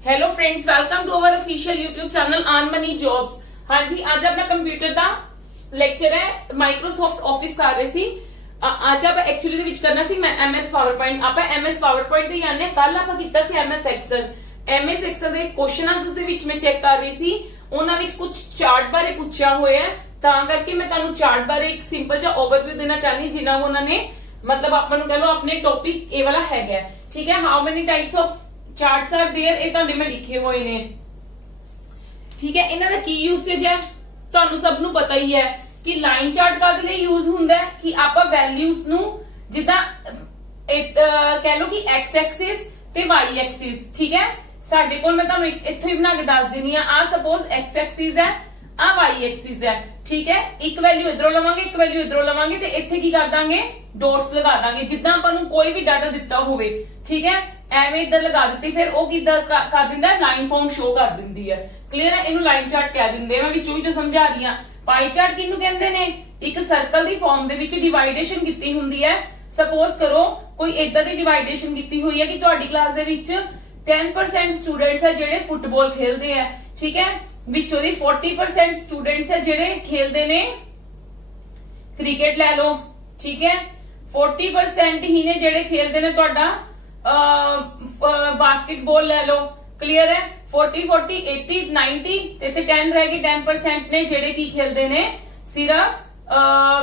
Hello friends, welcome to our official YouTube channel earn money jobs. हाँ जी, आज अपना कंप्यूटर का ਲੈਕਚਰ ਹੈ ਮਾਈਕਰੋਸਾਫਟ ਆਫਿਸ ਕਰ ਰਹੇ ਸੀ। ਅੱਜ ਆਪਾਂ ਐਕਚੁਅਲੀ ਦੇ ਵਿੱਚ ਕਰਨਾ ਸੀ ਮੈਂ MS ਪਾਵਰਪੁਆਇੰਟ। ਆਪਾਂ MS ਪਾਵਰਪੁਆਇੰਟ ਤੇ ਜਾਣਦੇ ਕੱਲ ਆਪਾਂ ਕੀਤਾ ਸੀ MS ਐਕਸਲ। MS ਐਕਸਲ ਦੇ ਕੁਐਸਚਨਸ ਦੇ ਵਿੱਚ ਮੈਂ ਚੈੱਕ ਕਰ ਰਹੀ ਸੀ, ਉਹਨਾਂ ਵਿੱਚ ਕੁਝ ਚਾਰਟ ਬਾਰੇ ਪੁੱਛਿਆ ਹੋਇਆ ਹੈ, ਤਾਂ ਕਰਕੇ ਮੈਂ ਤੁਹਾਨੂੰ ਚਾਰਟ ਬਾਰੇ ਇੱਕ ਸਿੰਪਲ ਜਿਹਾ ਓਵਰਵਿਊ ਦੇਣਾ ਚਾਹਨੀ, ਜਿਨ੍ਹਾਂ ਉਹਨਾਂ ਨੇ मतलब ਆਪਾਂ ਨੂੰ ਕਹ ਲਓ ਆਪਣੇ ਟੌਪਿਕ ਇਹ ਵਾਲਾ ਹੈਗਾ। ਠੀਕ ਹੈ, how many types of charts are there, ਇਹ ਤੁਹਾਡੇ ਮੈਂ ਲਿਖੇ ਹੋਏ ਨੇ। ਠੀਕ ਹੈ, ਇਹਨਾਂ ਦਾ ਕੀ ਯੂਸੇਜ ਹੈ ਤੁਹਾਨੂੰ ਸਭ ਨੂੰ ਪਤਾ ਹੀ ਹੈ ਕਿ ਲਾਈਨ ਚਾਰਟ ਕਾਦੇ ਲਈ ਯੂਜ਼ ਹੁੰਦਾ ਹੈ ਕਿ ਆਪਾਂ ਵੈਲਿਊਜ਼ ਨੂੰ ਜਿੱਦਾਂ ਕਹਿ ਲਓ ਕਿ x ਐਕਸਿਸ ਤੇ y ਐਕਸਿਸ। ਠੀਕ ਹੈ, ਸਾਡੇ ਕੋਲ ਮੈਂ ਤੁਹਾਨੂੰ ਇੱਥੇ ਹੀ ਬਣਾ ਕੇ ਦੱਸ ਦਿੰਨੀ ਆ ਸਪੋਜ਼ x ਐਕਸਿਸ ਹੈ, ਆ y ਐਕਸਿਸ ਹੈ। ਠੀਕ ਹੈ, ਇੱਕ ਵੈਲਿਊ ਇਧਰੋਂ ਲਵਾਂਗੇ, ਇੱਕ ਵੈਲਿਊ ਇਧਰੋਂ ਲਵਾਂਗੇ ਤੇ ਇੱਥੇ ਕੀ ਕਰ ਦਾਂਗੇ, ਡੋਟਸ ਲਗਾ ਦਾਂਗੇ ਜਿੱਦਾਂ ਆਪਾਂ ਨੂੰ ਕੋਈ ਵੀ ਡਾਟਾ ਦਿੱਤਾ ਹੋਵੇ। ਠੀਕ ਹੈ, ਐਵੇਂ ਇਧਰ ਲਗਾ ਦਿੱਤੀ, ਫਿਰ ਉਹ ਕਿਦਾਂ ਕਰ ਦਿੰਦਾ, ਲਾਈਨ ਫਾਰਮ ਸ਼ੋ ਕਰ ਦਿੰਦੀ ਹੈ। ਕਲੀਅਰ ਹੈ, ਇਹਨੂੰ ਲਾਈਨ ਚਾਰਟ ਕਹਿ ਦਿੰਦੇ ਆ। ਮੈਂ ਵਿੱਚੋਂ ਵਿੱਚੋਂ ਸਮਝਾ ਰਹੀ ਹਾਂ। ਪਾਈ ਚਾਰਟ ਕਿਹਨੂੰ ਕਹਿੰਦੇ ਨੇ, ਇੱਕ ਸਰਕਲ ਦੀ ਫਾਰਮ ਦੇ ਵਿੱਚ ਡਿਵਾਈਡੇਸ਼ਨ ਕੀਤੀ ਹੁੰਦੀ ਹੈ। ਸਪੋਜ਼ ਕਰੋ ਕੋਈ ਇਦਾਂ ਦੀ ਡਿਵਾਈਡੇਸ਼ਨ ਕੀਤੀ ਹੋਈ ਹੈ ਕਿ ਤੁਹਾਡੀ ਕਲਾਸ ਦੇ ਵਿੱਚ 10% ਸਟੂਡੈਂਟਸ ਹੈ ਜਿਹੜੇ ਫੁੱਟਬਾਲ ਖੇਲਦੇ ਆ। ਠੀਕ ਹੈ, ਵਿੱਚੋਂ ਦੀ 40% ਸਟੂਡੈਂਟਸ ਹੈ ਜਿਹੜੇ ਖੇਲਦੇ ਨੇ ਕ੍ਰਿਕਟ ਲੈ ਲਓ। ਠੀਕ ਹੈ, 40% ਹੀ ਨੇ ਜਿਹੜੇ ਖੇਲਦੇ ਨੇ ਤੁਹਾਡਾ ਬਾਸਕਟਬਾਲ ਲੈ ਲਓ। ਕਲੀਅਰ ਹੈ, 40 40 80 90 ਤੇ ਇੱਥੇ 10 ਰਹਿ ਗਏ, 10% ਨੇ ਜਿਹੜੇ ਕੀ ਖੇਲਦੇ ਨੇ ਸਿਰਫ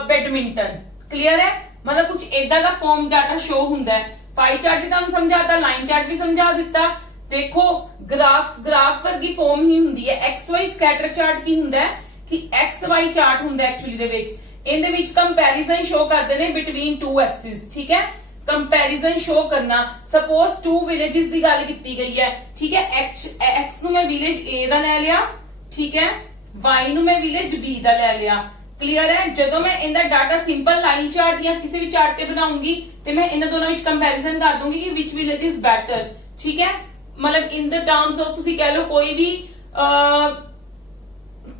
ਬੈਡਮਿੰਟਨ। ਕਲੀਅਰ ਹੈ, ਮਤਲਬ ਕੁਝ ਏਦਾਂ ਦਾ ਫਾਰਮ ਡਾਟਾ ਸ਼ੋ ਹੁੰਦਾ ਹੈ। ਪਾਈ ਚਾਰਟ ਵੀ ਤੁਹਾਨੂੰ ਸਮਝਾਤਾ, ਲਾਈਨ ਚਾਰਟ ਵੀ ਸਮਝਾ ਦਿੱਤਾ। ਦੇਖੋ ਗ੍ਰਾਫ ਵਰਗੀ ਫਾਰਮ ਹੀ ਹੁੰਦੀ ਹੈ। XY ਸਕੈਟਰ ਚਾਰਟ ਕੀ ਹੁੰਦਾ ਹੈ ਕਿ XY ਚਾਰਟ ਹੁੰਦਾ ਐਕਚੁਅਲੀ ਦੇ ਵਿੱਚ, ਇਹਦੇ ਵਿੱਚ ਕੰਪੈਰੀਜ਼ਨ ਸ਼ੋ ਕਰਦੇ ਨੇ ਬਿਟਵੀਨ ਟੂ ਐਕਸਿਸ। ਠੀਕ ਹੈ, ਕੰਪੈਰੀਜ਼ਨ ਸ਼ੋ ਕਰਨਾ। ਸਪੋਜ਼ ਟੂ ਵਿਲੇजेस ਦੀ ਗੱਲ ਕੀਤੀ ਗਈ ਹੈ। ਠੀਕ ਹੈ, X ਨੂੰ ਮੈਂ ਵਿਲੇਜ A ਦਾ ਲੈ ਲਿਆ, ਠੀਕ ਹੈ, Y ਨੂੰ ਮੈਂ ਵਿਲੇਜ B ਦਾ ਲੈ ਲਿਆ। ਕਲੀਅਰ ਹੈ, ਜਦੋਂ ਮੈਂ ਇਹਦਾ ਡਾਟਾ ਸਿੰਪਲ ਲਾਈਨ ਚਾਰਟ ਜਾਂ ਕਿਸੇ ਵੀ ਚਾਰਟ ਤੇ ਬਣਾਉਂਗੀ ਤੇ ਮੈਂ ਇਹਨਾਂ ਦੋਨਾਂ ਵਿੱਚ ਕੰਪੈਰੀਜ਼ਨ ਕਰ ਦੂੰਗੀ ਕਿ ਵਿਚ ਵਿਲੇਜ ਇਜ਼ ਬੈਟਰ। ਠੀਕ ਹੈ, ਮਤਲਬ ਇਨ ਦ ਟਰਮਸ ਆਫ ਤੁਸੀਂ ਕਹਿ ਲਓ ਕੋਈ ਵੀ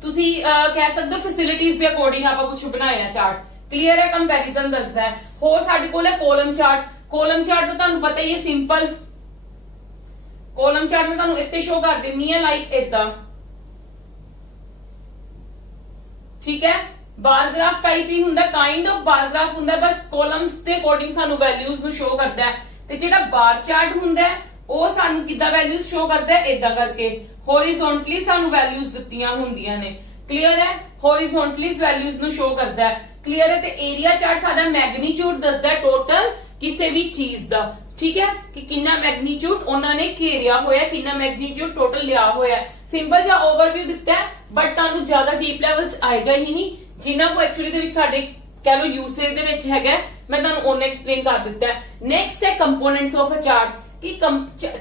ਤੁਸੀਂ ਕਹਿ ਸਕਦੇ ਹੋ ਫੈਸਿਲਿਟੀਜ਼ ਦੇ ਅਕੋਰਡਿੰਗ ਆਪਾਂ ਕੁਝ ਬਣਾਇਆ ਚਾਰਟ। ਕਲੀਅਰ ਹੈ, ਕੰਪੈਰੀਜ਼ਨ ਦੱਸਦਾ ਹੈ। ਹੋਰ ਸਾਡੇ ਕੋਲ ਹੈ ਕੋਲਮ ਚਾਰਟ। ਕੋਲਮ ਚਾਰਟ ਤਾਂ ਤੁਹਾਨੂੰ ਪਤਾ ਹੀ ਹੈ, ਸਿੰਪਲ ਕੋਲਮ ਚਾਰਟ ਮੈਂ ਤੁਹਾਨੂੰ ਇੱਥੇ ਸ਼ੋ ਕਰ ਦਿੰਨੀ ਹੈ ਲਾਈਕ ਇਦਾਂ। ਠੀਕ ਹੈ, ਬਾਰ ਗ੍ਰਾਫ ਟਾਈਪ ਹੀ ਹੁੰਦਾ, ਕਾਈਂਡ ਆਫ ਬਾਰ ਗ੍ਰਾਫ ਹੁੰਦਾ, ਬਸ ਕੋਲਮਸ ਦੇ ਅਕੋਰਡਿੰਗ ਸਾਨੂੰ ਵੈਲਿਊਜ਼ ਨੂੰ ਸ਼ੋ ਕਰਦਾ ਹੈ। ਤੇ ਜਿਹੜਾ ਬਾਰ ਚਾਰਟ ਹੁੰਦਾ ਉਹ ਸਾਨੂੰ ਕਿੱਦਾਂ ਵੈਲਿਊਜ਼ ਸ਼ੋ ਕਰਦਾ ਹੈ, ਇਦਾਂ ਕਰਕੇ ਹੋਰੀਜ਼ੋਨਟਲੀ ਸਾਨੂੰ ਵੈਲਿਊਜ਼ ਦਿੱਤੀਆਂ ਹੁੰਦੀਆਂ ਨੇ। ਕਲੀਅਰ ਹੈ, ਹੋਰੀਜ਼ੋਨਟਲੀ ਵੈਲਿਊਜ਼ ਨੂੰ ਸ਼ੋ ਕਰਦਾ ਹੈ। ਕਲੀਅਰ ਹੈ, ਤੇ ਏਰੀਆ ਚਾਰਟ ਸਾਡਾ ਮੈਗਨੀਟਿਊਡ ਦੱਸਦਾ ਹੈ ਟੋਟਲ ਕਿਸੇ ਵੀ ਚੀਜ਼ ਦਾ। ਠੀਕ ਹੈ, ਕਿ ਕਿੰਨਾ ਮੈਗਨੀਟਿਊਡ ਉਹਨਾਂ ਨੇ ਘੇਰਿਆ ਹੋਇਆ, ਕਿੰਨਾ ਮੈਗਨੀਟਿਊਡ ਟੋਟਲ ਲਿਆ ਹੋਇਆ। ਸਿੰਪਲ ਜਿਹਾ ਓਵਰਵਿਊ ਦਿੱਤਾ ਹੈ, ਬਟ ਤੁਹਾਨੂੰ ਜ਼ਿਆਦਾ ਡੀਪ ਲੈਵਲ 'ਚ ਆਏਗਾ ਹੀ ਨਹੀਂ। ਜਿਨ੍ਹਾਂ ਕੋ ਐਕਚੁਅਲੀ ਦੇ ਵਿੱਚ ਸਾਡੇ ਕਹਿ ਲਓ ਯੂਸੇਜ ਦੇ ਵਿੱਚ ਹੈਗਾ, ਮੈਂ ਤੁਹਾਨੂੰ ਉਹਨੇ ਐਕਸਪਲੇਨ ਕਰ ਦਿੱਤਾ ਹੈ। ਨੈਕਸਟ ਹੈ ਕੰਪੋਨੈਂਟਸ ਆਫ ਅ ਚਾਰਟ, ਕਿ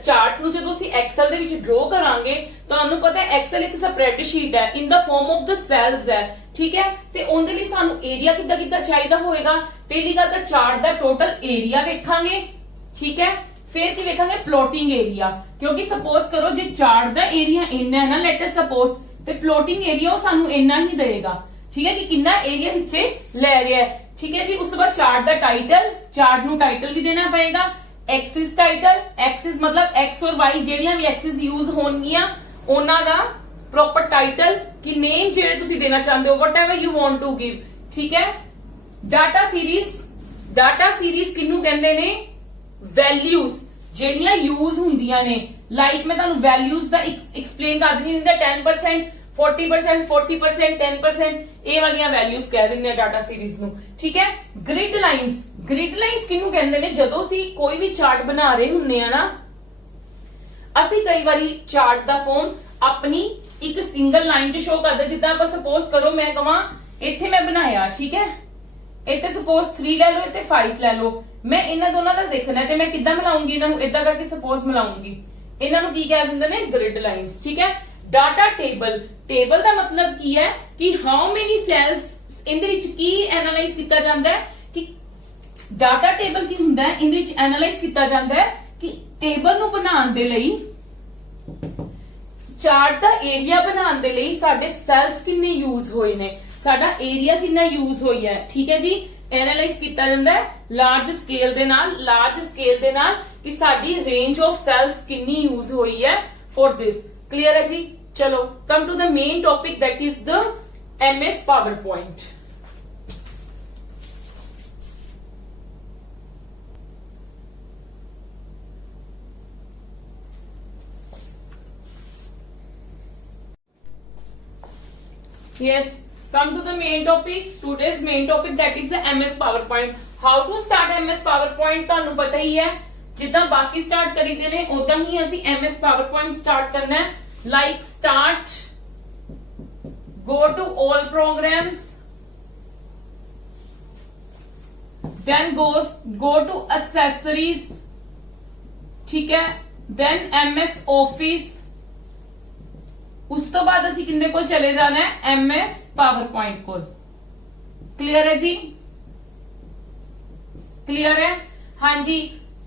ਚਾਰਟ ਨੂੰ ਜਦੋਂ ਅਸੀਂ ਐਕਸਲ ਦੇ ਵਿੱਚ ਡਰਾ ਕਰਾਂਗੇ, ਤੁਹਾਨੂੰ ਪਤਾ ਹੈ ਐਕਸਲ ਇੱਕ ਸਪਰੈਡ ਸ਼ੀਟ ਹੈ, ਇਨ ਦਾ ਫਾਰਮ ਆਫ ਦ ਸੈਲਸ ਹੈ। ਠੀਕ ਹੈ, ਤੇ ਉਹਦੇ ਲਈ ਸਾਨੂੰ ਏਰੀਆ ਕਿੱਦਾਂ ਚਾਹੀਦਾ ਹੋਏਗਾ। ਪਹਿਲੀ ਗੱਲ ਤਾਂ ਚਾਰਟ ਦਾ ਟੋਟਲ ਏਰੀਆ ਵੇਖਾਂਗੇ। ਠੀਕ ਹੈ, ਫਿਰ ਕੀ ਵੇਖਾਂਗੇ, ਪਲੋਟਿੰਗ ਏਰੀਆ, ਕਿਉਂਕਿ ਸਪੋਜ਼ ਕਰੋ ਜੇ ਚਾਰਟ ਦਾ ਏਰੀਆ ਇੰਨਾ ਹੈ ਨਾ, ਲੈਟ ਅਸ ਸਪੋਜ਼, ਤੇ ਪਲੋਟਿੰਗ ਏਰੀਆ ਉਹ ਸਾਨੂੰ ਇੰਨਾ ਹੀ ਦੇਗਾ। ਠੀਕ ਹੈ, ਕਿ ਕਿੰਨਾ ਏਰੀਆ ਵਿੱਚੇ ਲੈ ਰਿਹਾ ਹੈ। ਠੀਕ ਹੈ ਜੀ, ਉਸ ਤੋਂ ਬਾਅਦ ਚਾਰਟ ਦਾ ਟਾਈਟਲ, ਚਾਰਟ ਨੂੰ ਟਾਈਟਲ ਵੀ ਦੇਣਾ ਪਏਗਾ। ਐਕਸਿਸ ਟਾਈਟਲ, ਐਕਸਿਸ ਮਤਲਬ X ਔਰ Y ਜਿਹੜੀਆਂ ਵੀ ਐਕਸਿਸ ਯੂਜ਼ ਹੋਣਗੀਆਂ ਉਹਨਾਂ ਦਾ ਪ੍ਰੋਪਰ ਟਾਈਟਲ, ਕਿ ਨੇਮ ਜਿਹੜੇ ਤੁਸੀਂ ਦੇਣਾ ਚਾਹੁੰਦੇ ਹੋ, whatever you want to give। ਠੀਕ ਹੈ, ਡਾਟਾ ਸੀਰੀਜ਼, ਡਾਟਾ ਸੀਰੀਜ਼ ਕਿਹਨੂੰ ਕਹਿੰਦੇ ਨੇ, ਵੈਲਿਊਜ਼ ਜਿਹੜੀਆਂ ਯੂਜ਼ ਹੁੰਦੀਆਂ ਨੇ। ਲਾਈਕ ਮੈਂ ਤੁਹਾਨੂੰ ਵੈਲਿਊਜ਼ ਦਾ ਐਕਸਪਲੇਨ ਕਰ ਦਿੰਦੀ ਹਾਂ, 10% 40% 40% 10%, ਇਹ ਵਾਲੀਆਂ ਵੈਲਿਊਜ਼ ਕਹਿ ਦਿੰਦੇ ਆ ਡਾਟਾ ਸੀਰੀਜ਼ ਨੂੰ। ਠੀਕ ਹੈ, ਗ੍ਰਿਡ ਲਾਈਨਸ, ਗ੍ਰਿਡ ਲਾਈਨਸ ਕਿਹਨੂੰ ਕਹਿੰਦੇ ਨੇ, ਜਦੋਂ ਅਸੀਂ ਕੋਈ ਵੀ ਚਾਰਟ ਬਣਾ ਰਹੇ ਹੁੰਨੇ ਆ ਨਾ, ਅਸੀਂ ਕਈ ਵਾਰੀ ਚਾਰਟ ਦਾ ਫਾਰਮ ਆਪਣੀ ਇੱਕ ਸਿੰਗਲ ਲਾਈਨ 'ਚ ਸ਼ੋ ਕਰਦਾ। ਜਿੱਦਾਂ ਆਪਾਂ ਸਪੋਜ਼ ਕਰੋ ਮੈਂ ਕਹਾਂ ਇੱਥੇ ਮੈਂ ਬਣਾਇਆ, ਠੀਕ ਹੈ, ਇੱਥੇ ਸਪੋਜ਼ 3 ਲੈ ਲਓ, ਇੱਥੇ 5 ਲੈ ਲਓ, ਮੈਂ ਇਹਨਾਂ ਦੋਨਾਂ ਦਾ ਦੇਖਣਾ ਤੇ ਮੈਂ ਕਿੱਦਾਂ ਮਿਲਾਉਂਗੀ ਇਹਨਾਂ ਨੂੰ, ਇਦਾਂ ਕਰਕੇ ਸਪੋਜ਼ ਮਿਲਾਉਂਗੀ। ਇਹਨਾਂ ਨੂੰ ਕੀ ਕਹਿ ਦਿੰਦੇ ਨੇ, ਗ੍ਰਿਡ ਲਾਈਨਸ। ਠੀਕ ਹੈ, ਡਾਟਾ ਟੇਬਲ, ਟੇਬਲ ਦਾ ਮਤਲਬ ਕੀ ਹੈ ਕਿ ਹਾਊ ਮੈਨੀ ਸੈਲਸ, ਇਹਦੇ ਵਿੱਚ ਕੀ ਐਨਾਲਾਈਜ਼ ਕੀਤਾ ਜਾਂਦਾ ਹੈ, ਕਿ ਡਾਟਾ ਟੇਬਲ ਕੀ ਹੁੰਦਾ ਹੈ, ਇਹਦੇ ਵਿੱਚ ਐਨਾਲਾਈਜ਼ ਕੀਤਾ ਜਾਂਦਾ ਹੈ ਕਿ ਟੇਬਲ ਨੂੰ ਬਣਾਉਣ ਦੇ ਲਈ, ਚਾਰਟ ਦਾ ਏਰੀਆ ਬਣਾਉਣ ਦੇ ਲਈ ਸਾਡੇ ਸੈਲਸ ਕਿੰਨੇ ਯੂਜ਼ ਹੋਏ ਨੇ, ਸਾਡਾ ਏਰੀਆ ਕਿੰਨਾ ਯੂਜ਼ ਹੋਇਆ ਹੈ। ਠੀਕ ਹੈ ਜੀ, ਐਨਾਲਾਈਜ਼ ਕੀਤਾ ਜਾਂਦਾ ਹੈ ਲਾਰਜ ਸਕੇਲ ਦੇ ਨਾਲ, ਲਾਰਜ ਸਕੇਲ ਦੇ ਨਾਲ ਕਿ ਸਾਡੀ ਰੇਂਜ ਆਫ ਸੈਲਸ ਕਿੰਨੀ ਯੂਜ਼ ਹੋਈ ਹੈ for this. Clear है जी? चलो come to the main topic, that is the MS PowerPoint. Yes, come to the main topic. Today's main topic, that is the MS PowerPoint. How to start MS PowerPoint ਤੁਹਾਨੂੰ ਪਤਾ ਹੀ ਹੈ, ਜਿੱਦਾਂ ਬਾਕੀ start ਕਰੀਦੇ ਨੇ ਉਦਾਂ ਹੀ ਅਸੀਂ MS PowerPoint ਸਟਾਰਟ ਕਰਨਾ ਹੈ. Like start, go to all programs, then go to accessories, ठीक है, then MS Office. ਉਸ ਤੋਂ ਬਾਅਦ ਅਸੀਂ ਕਿੰਨੇ ਕੋਲ ਚਲੇ ਜਾਣਾ ਹੈ? MS PowerPoint ਕੋਲ. ਕਲੀਅਰ ਹੈ ਜੀ? ਕਲੀਅਰ ਹੈ? ਹਾਂਜੀ,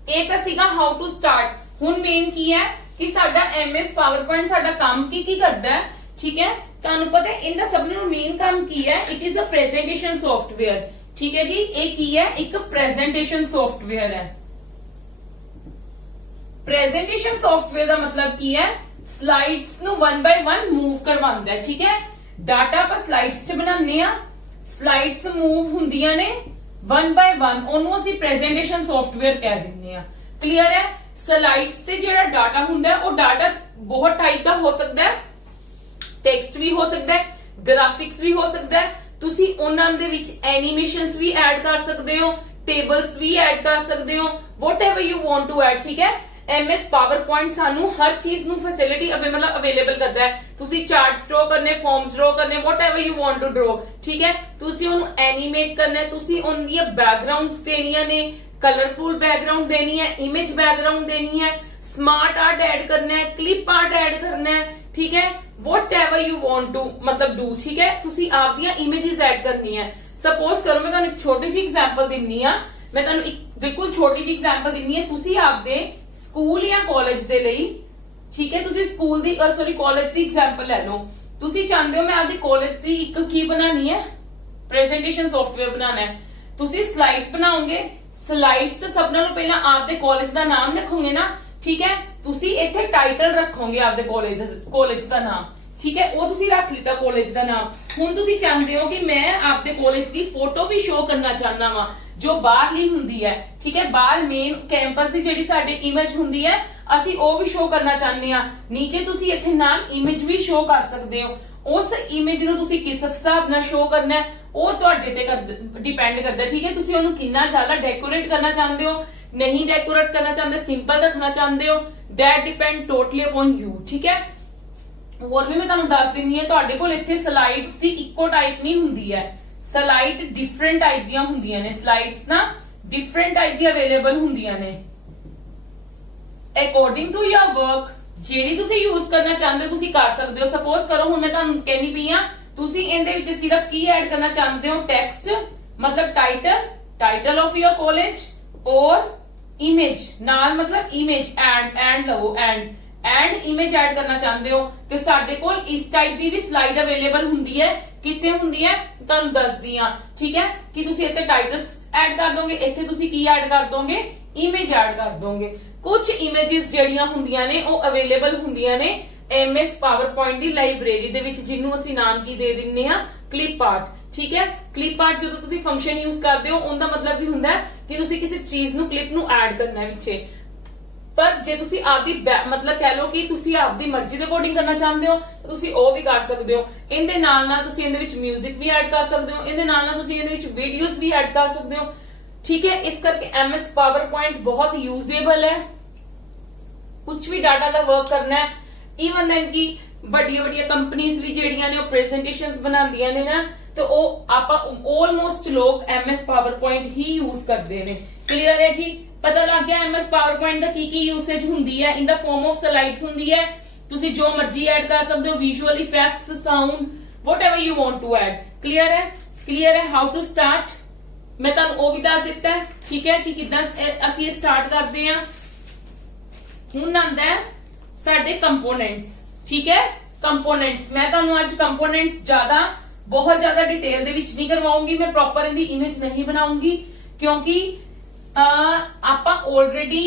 ਇਹ ਤਾਂ ਸੀਗਾ ਹਾਊ ਟੂ ਸਟਾਰਟ. ਹੁਣ ਮੇਨ ਕੀ ਹੈ ਕਿ ਸਾਡਾ MS PowerPoint ਸਾਡਾ ਕੰਮ ਕੀ ਕਰਦਾ ਹੈ, ਠੀਕ ਹੈ? ਤੁਹਾਨੂੰ ਪਤਾ ਹੈ ਇਹਦਾ ਸਭ ਨਾਲੋਂ ਮੇਨ ਕੰਮ ਕੀ ਹੈ? It is a presentation software. ਠੀਕ ਹੈ ਜੀ? ਇਹ ਕੀ ਹੈ? ਇੱਕ ਪ੍ਰੈਜੈਂਟੇਸ਼ਨ ਸੌਫਟਵੇਅਰ ਹੈ. ਪ੍ਰੈਜੈਂਟੇਸ਼ਨ ਸੌਫਟਵੇਅਰ ਦਾ ਮਤਲਬ ਕੀ ਹੈ? ਸਲਾਈਡਸ ਨੂੰ 1 by 1 ਮੂਵ ਕਰਵਾਉਂਦਾ ਹੈ. ਠੀਕ ਹੈ? ਡਾਟਾ ਆਪਾਂ ਸਲਾਈਡਸ 'ਚ ਬਣਾਉਂਦੇ ਆ, ਸਲਾਈਡਸ ਮੂਵ ਹੁੰਦੀਆਂ ਨੇ 1 by 1, ਉਹਨੂੰ ਅਸੀਂ ਪ੍ਰੈਜੈਂਟੇਸ਼ਨ ਸੌਫਟਵੇਅਰ ਕਹਿ ਦਿੰਦੇ ਆ. ਕਲੀਅਰ ਹੈ? ਸਲਾਈਡਸ ਤੇ ਜਿਹੜਾ ਡਾਟਾ ਹੁੰਦਾ ਉਹ ਡਾਟਾ ਬਹੁਤ ਟਾਈਪ ਦਾ ਹੋ ਸਕਦਾ ਹੈ. ਟੈਕਸਟ ਵੀ ਹੋ ਸਕਦਾ ਹੈ, ਗ੍ਰਾਫਿਕਸ ਵੀ ਹੋ ਸਕਦਾ ਹੈ. ਤੁਸੀਂ ਉਹਨਾਂ ਦੇ ਵਿੱਚ ਐਨੀਮੇਸ਼ਨਸ ਵੀ ਐਡ ਕਰ ਸਕਦੇ ਹੋ, ਟੇਬਲਸ ਵੀ ਐਡ ਕਰ ਸਕਦੇ ਹੋ, whatever you want to add. ਠੀਕ ਹੈ? MS PowerPoint ਸਾਨੂੰ ਹਰ ਚੀਜ਼ ਨੂੰ ਫੈਸਿਲਿਟੀ ਅਵੇਲੇਬਲ ਕਰਦਾ ਹੈ. ਤੁਸੀਂ ਚਾਰਟਸ ਡਰਾ ਕਰਨੇ, ਫਾਰਮਸ ਡਰਾ ਕਰਨੇ, whatever you want to draw. ਠੀਕ ਹੈ? ਤੁਸੀਂ ਉਹਨੂੰ ਐਨੀਮੇਟ ਕਰਨਾ ਹੈ, ਤੁਸੀਂ ਉਹਦੀਆਂ ਬੈਕਗ੍ਰਾਉਂਡਸ ਦੇਣੀਆਂ ਨੇ, ਕਲਰਫੁਲ ਬੈਕਗ੍ਰਾਉਂਡ ਦੇਣੀ ਹੈ, ਇਮੇਜ ਬੈਕਗ੍ਰਾਉਂਡ ਦੇਣੀ ਹੈ, ਸਮਾਰਟ ਆਰਟ ਐਡ ਕਰਨਾ ਹੈ, ਕਲਿੱਪ ਆਰਟ ਐਡ ਕਰਨਾ ਹੈ. ਠੀਕ ਹੈ? whatever you want to do. ਠੀਕ ਹੈ? ਤੁਸੀਂ ਆਪਦੀਆਂ ਇਮੇजेस ਐਡ ਕਰਨੀਆਂ. ਸਪੋਜ਼ ਕਰੋ ਮੈਂ ਤੁਹਾਨੂੰ ਇੱਕ ਛੋਟੀ ਜਿਹੀ ਐਗਜ਼ਾਮਪਲ ਦਿੰਨੀ ਆ. ਮੈਂ ਤੁਹਾਨੂੰ ਇੱਕ ਬਿਲਕੁਲ ਛੋਟੀ ਜਿਹੀ ਐਗਜ਼ਾਮਪਲ ਦਿੰਨੀ ਹੈ. ਤੁਸੀਂ ਆਪਦੇ ਸਕੂਲ ਜਾਂ ਕਾਲਜ ਦੇ ਲਈ, ਠੀਕ ਹੈ, ਤੁਸੀਂ ਸਕੂਲ ਦੀ ਕਾਲਜ ਦੀ ਐਗਜ਼ਾਮਪਲ ਲੈ ਲਓ. ਤੁਸੀਂ ਚਾਹੁੰਦੇ ਹੋ ਮੈਂ ਆਪਦੀ ਕਾਲਜ ਦੀ ਇੱਕ ਕੀ ਬਣਾਣੀ ਹੈ? ਪ੍ਰੈਜੈਂਟੇਸ਼ਨ ਸੌਫਟਵੇਅਰ ਬਣਾਉਣਾ ਹੈ. ਤੁਸੀਂ ਸਲਾਈਡ ਬਣਾਓਗੇ, ਸਲਾਈਡਸ 'ਚ ਸਭ ਨਾਲੋਂ ਪਹਿਲਾਂ ਆਪਦੇ ਕਾਲਜ ਦਾ ਨਾਮ ਲਿਖੋਗੇ ਨਾ. ਠੀਕ ਹੈ? ਤੁਸੀਂ ਇੱਥੇ ਟਾਈਟਲ ਰੱਖੋਗੇ ਆਪਦੇ ਕਾਲਜ ਦਾ ਨਾਮ. ਠੀਕ ਹੈ? ਉਹ ਤੁਸੀਂ ਰੱਖ ਲਿੱਤਾ ਕਾਲਜ ਦਾ ਨਾਮ. ਹੁਣ ਤੁਸੀਂ ਚਾਹੁੰਦੇ ਹੋ ਕਿ ਮੈਂ ਆਪਦੇ ਕਾਲਜ ਦੀ ਫੋਟੋ ਵੀ ਸ਼ੋ ਕਰਨਾ ਚਾਹਨਾ ਵਾਂ ਜੋ ਬਾਹਰਲੀ ਹੁੰਦੀ ਹੈ. ਠੀਕ ਹੈ? ਬਾਹਰ ਮੇਨ ਕੈਂਪਸ ਦੀ ਜਿਹੜੀ ਸਾਡੀ ਇਮੇਜ ਹੁੰਦੀ ਹੈ ਅਸੀਂ ਉਹ ਵੀ ਸ਼ੋ ਕਰਨਾ ਚਾਹੁੰਦੇ ਆ. ਨੀਚੇ ਤੁਸੀਂ ਇੱਥੇ ਨਾਲ ਇਮੇਜ ਵੀ ਸ਼ੋ ਕਰ ਸਕਦੇ ਹੋ. ਉਸ ਇਮੇਜ ਨੂੰ ਤੁਸੀਂ ਕਿਸ ਹਿਸਾਬ ਨਾਲ ਸ਼ੋ ਕਰਨਾ ਹੈ ਉਹ ਤੁਹਾਡੇ ਤੇ ਡਿਪੈਂਡ ਕਰਦਾ. ਠੀਕ ਹੈ? ਤੁਸੀਂ ਉਹਨੂੰ ਕਿੰਨਾ ਜ਼ਿਆਦਾ ਡੈਕੋਰੇਟ ਕਰਨਾ ਚਾਹੁੰਦੇ ਹੋ, ਨਹੀਂ ਡੈਕੋਰੇਟ ਕਰਨਾ ਚਾਹੁੰਦੇ, ਸਿੰਪਲ ਰੱਖਣਾ ਚਾਹੁੰਦੇ ਹੋ, that depend totally upon you. ਠੀਕ ਹੈ? ਹੋਰ ਵੀ ਮੈਂ ਤੁਹਾਨੂੰ ਦੱਸ ਦਿੰਨੀ ਹੈ, ਤੁਹਾਡੇ ਕੋਲ ਇੱਥੇ ਸਲਾਈਡਸ ਦੀ ਇੱਕੋ ਟਾਈਪ ਨਹੀਂ ਹੁੰਦੀ ਹੈ. ਸਲਾਈਡ ਡਿਫਰੈਂਟ ਟਾਈਪ ਦੀਆਂ ਹੁੰਦੀਆਂ ਨੇ. ਸਲਾਈਡਸ ਨਾ ਡਿਫਰੈਂਟ ਟਾਈਪ ਦੀ ਅਵੇਲੇਬਲ ਹੁੰਦੀਆਂ ਨੇ. ਅਕੋਰਡਿੰਗ ਟੂ ਯੋਰ ਵਰਕ ਜਿਹੜੀ ਤੁਸੀਂ ਯੂਜ਼ ਕਰਨਾ ਚਾਹੁੰਦੇ ਹੋ ਤੁਸੀਂ ਕਰ ਸਕਦੇ ਹੋ. ਸਪੋਜ਼ ਕਰੋ ਹੁਣ ਮੈਂ ਤੁਹਾਨੂੰ ਕਹਿਣੀ ਪਈ ਆ, ਤੁਸੀਂ ਇਹਦੇ ਵਿੱਚ ਸਿਰਫ ਕੀ ਐਡ ਕਰਨਾ ਚਾਹੁੰਦੇ ਹੋ? ਟੈਕਸਟ, ਮਤਲਬ ਟਾਈਟਲ ਆਫ ਯੋਰ ਕਾਲਜ ਔਰ ਇਮੇਜ ਨਾਲ, ਮਤਲਬ ਇਮੇਜ ਐਂਡ ਲਵੋ ਐਂਡ ਇਮੇਜ ਐਡ ਕਰਨਾ ਚਾਹੁੰਦੇ ਹੋ ਤੇ ਸਾਡੇ ਕੋਲ ਇਸ ਟਾਈਪ ਦੀ ਵੀ ਸਲਾਈਡ ਅਵੇਲੇਬਲ ਹੁੰਦੀ ਹੈ. ਕਿੱਥੇ ਹੁੰਦੀ ਹੈ ਤੁਹਾਨੂੰ ਦੱਸਦੀ ਆ. ਠੀਕ ਹੈ? ਕਿ ਤੁਸੀਂ ਇੱਥੇ ਟਾਈਟਲਸ ਐਡ ਕਰ ਦੋਗੇ, ਇੱਥੇ ਤੁਸੀਂ ਕੀ ਐਡ ਕਰ ਦੋਗੇ? ਇਮੇਜ ਐਡ ਕਰ ਦੋਗੇ. ਕੁਝ ਇਮੇजेस ਜਿਹੜੀਆਂ ਹੁੰਦੀਆਂ ਨੇ ਉਹ ਅਵੇਲੇਬਲ ਹੁੰਦੀਆਂ ਨੇ MS PowerPoint ਦੀ ਲਾਇਬ੍ਰੇਰੀ ਦੇ ਵਿੱਚ, ਜਿਹਨੂੰ ਅਸੀਂ ਨਾਮ ਕੀ ਦੇ ਦਿੰਨੇ ਆ? Clip art. ਠੀਕ ਹੈ? ਕਲਿੱਪ ਆਰਟ ਜਦੋਂ ਤੁਸੀਂ ਫੰਕਸ਼ਨ ਯੂਜ਼ ਕਰਦੇ ਹੋ ਉਹਦਾ ਮਤਲਬ ਵੀ ਹੁੰਦਾ ਕਿ ਤੁਸੀਂ ਕਿਸੇ ਚੀਜ਼ ਨੂੰ ਕਲਿੱਪ ਨੂੰ ਐਡ ਕਰਨਾ ਵਿੱਚੇ. ਪਰ ਜੇ ਤੁਸੀਂ ਆਪਦੀ ਮਤਲਬ ਕਹਿ ਲਓ ਕਿ ਤੁਸੀਂ ਆਪਦੀ ਮਰਜ਼ੀ ਦੇ ਅਕੋਰਡਿੰਗ ਕਰਨਾ ਚਾਹੁੰਦੇ ਹੋ ਤੁਸੀਂ ਉਹ ਵੀ ਕਰ ਸਕਦੇ ਹੋ. ਇਹਦੇ ਨਾਲ ਤੁਸੀਂ ਇਹਦੇ ਵਿੱਚ 뮤직 ਵੀ ਐਡ ਕਰ ਸਕਦੇ ਹੋ, ਇਹਦੇ ਨਾਲ ਤੁਸੀਂ ਇਹਦੇ ਵਿੱਚ ਵੀਡੀਓਜ਼ ਵੀ ਐਡ ਕਰ ਸਕਦੇ ਹੋ. ਠੀਕ ਹੈ? ਇਸ ਕਰਕੇ MS PowerPoint ਬਹੁਤ ਯੂਜ਼ੇਬਲ ਹੈ. ਕੁਝ ਵੀ ਡਾਟਾ ਦਾ ਵਰਕ ਕਰਨਾ ਹੈ, ਈਵਨ ਦੈਨ ਕਿ ਵੱਡੀਆਂ ਕੰਪਨੀਆਂ ਵੀ ਜਿਹੜੀਆਂ ਨੇ ਉਹ ਪ੍ਰੈਜੈਂਟੇਸ਼ਨਸ ਬਣਾਉਂਦੀਆਂ ਨੇ ਨਾ, ਤੇ ਉਹ ਆਪਾਂ ਆਲਮੋਸਟ ਲੋਕ MS PowerPoint ਹੀ ਯੂਜ਼ ਕਰਦੇ ਨੇ. ਕਲੀਅਰ ਹੈ ਜੀ? ਪਤਾ ਲੱਗ ਗਿਆ MS PowerPoint ਦਾ ਕੀ ਯੂਸੇਜ ਹੁੰਦੀ ਹੈ? ਇਨ ਦਾ ਫਾਰਮ ਆਫ ਸਲਾਈਡਸ ਹੁੰਦੀ ਹੈ. ਤੁਸੀਂ ਜੋ ਮਰਜ਼ੀ ਐਡ ਕਰ ਸਕਦੇ ਹੋ, visual effects, sound, whatever you want to add. Clear ਹੈ? ਕਲੀਅਰ ਹੈ? ਹਾਊ ਟੂ ਸਟਾਰਟ ਮੈਂ ਤੁਹਾਨੂੰ ਉਹ ਵੀ ਦੱਸ ਦਿੱਤਾ ਹੈ. ਠੀਕ ਹੈ? ਕਿ ਕਿੱਦਾਂ ਅਸੀਂ ਇਹ ਸਟਾਰਟ ਕਰਦੇ ਹਾਂ. ਹੁਣ ਆਉਂਦਾ ਹੈ ਸਾਡੇ ਕੰਪੋਨੈਂਟਸ. ਠੀਕ ਹੈ? ਕੰਪੋਨੈਂਟਸ ਮੈਂ ਤੁਹਾਨੂੰ ਅੱਜ ਕੰਪੋਨੈਂਟਸ ਬਹੁਤ ਜ਼ਿਆਦਾ ਡਿਟੇਲ ਦੇ ਵਿੱਚ ਨਹੀਂ ਕਰਵਾਉਂਗੀ. ਮੈਂ ਪ੍ਰੋਪਰ ਇਹਦੀ ਇਮੇਜ ਨਹੀਂ ਬਣਾਉਂਗੀ ਕਿਉਂਕਿ ਆਪਾਂ ਆਲਰੇਡੀ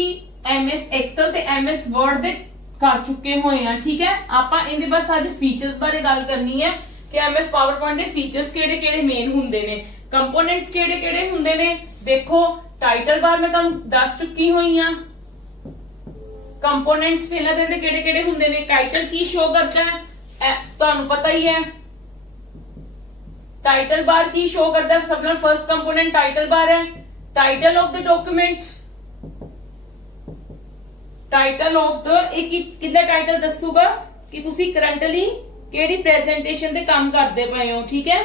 MS Excel ਤੇ MS Word ਦੇ ਕਰ ਚੁੱਕੇ ਹੋਏ ਆ। ਠੀਕ ਹੈ, ਆਪਾਂ ਇਹਦੇ ਬਸ ਅੱਜ ਫੀਚਰਸ ਬਾਰੇ ਗੱਲ ਕਰਨੀ ਹੈ ਕਿ MS ਪਾਵਰਪੁਆਇੰਟ ਦੇ ਫੀਚਰਸ ਕਿਹੜੇ-ਕਿਹੜੇ ਮੇਨ ਹੁੰਦੇ ਨੇ, ਕੰਪੋਨੈਂਟਸ ਕਿਹੜੇ-ਕਿਹੜੇ ਹੁੰਦੇ ਨੇ। ਦੇਖੋ ਟਾਈਟਲ ਬਾਰ ਮੈਂ ਤੁਹਾਨੂੰ ਦੱਸ ਚੁੱਕੀ ਹੋਈ ਆ। ਕੰਪੋਨੈਂਟਸ ਪਹਿਲਾਂ ਦੇ ਕਿਹੜੇ-ਕਿਹੜੇ ਹੁੰਦੇ ਨੇ, ਟਾਈਟਲ ਕੀ ਸ਼ੋ ਕਰਦਾ ਹੈ ਤੁਹਾਨੂੰ ਪਤਾ ਹੀ ਹੈ। टाइटल बार की शो करता है, सब नाल फर्स्ट कंपोनेंट टाइटल बार है। Title of the document, title of the एक कितना टाइटल दसूगा कि तुसी करंटली केड़ी प्रेजेंटेशन दे काम करदे पए हो। ठीक है,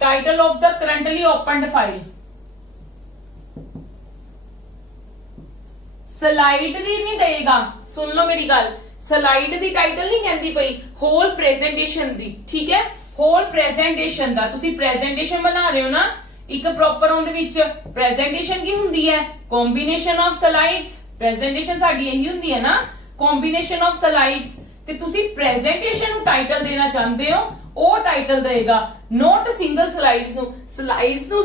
title of the currently opened file. Slide दी नहीं देगा, सुन लो मेरी गल, स्लाइड दी टाइटल नहीं कहंदी पई, होल प्रेजेंटेशन दी। ठीक है, होल प्रेजेंटेशन दा तुसी प्रेजेंटेशन बना रहे हो ना, एक प्रॉपर ਉਹਦੇ ਵਿੱਚ प्रेजेंटेशन की ਹੁੰਦੀ है, कॉम्बिनेशन ऑफ स्लाइड्स। प्रेजेंटेशन ਸਾਡੀ ਇਹੀ ਹੁੰਦੀ ਹੈ ਨਾ, कॉम्बिनेशन ऑफ स्लाइड्स। ਤੇ ਤੁਸੀਂ प्रेजेंटेशन ਨੂੰ ਟਾਈਟਲ ਦੇਣਾ ਚਾਹੁੰਦੇ ਹੋ, ਉਹ ਟਾਈਟਲ ਦੇਗਾ, ਨੋਟ ਸਿੰਗਲ ਸਲਾਈਡਸ ਨੂੰ। ਸਲਾਈਡਸ ਨੂੰ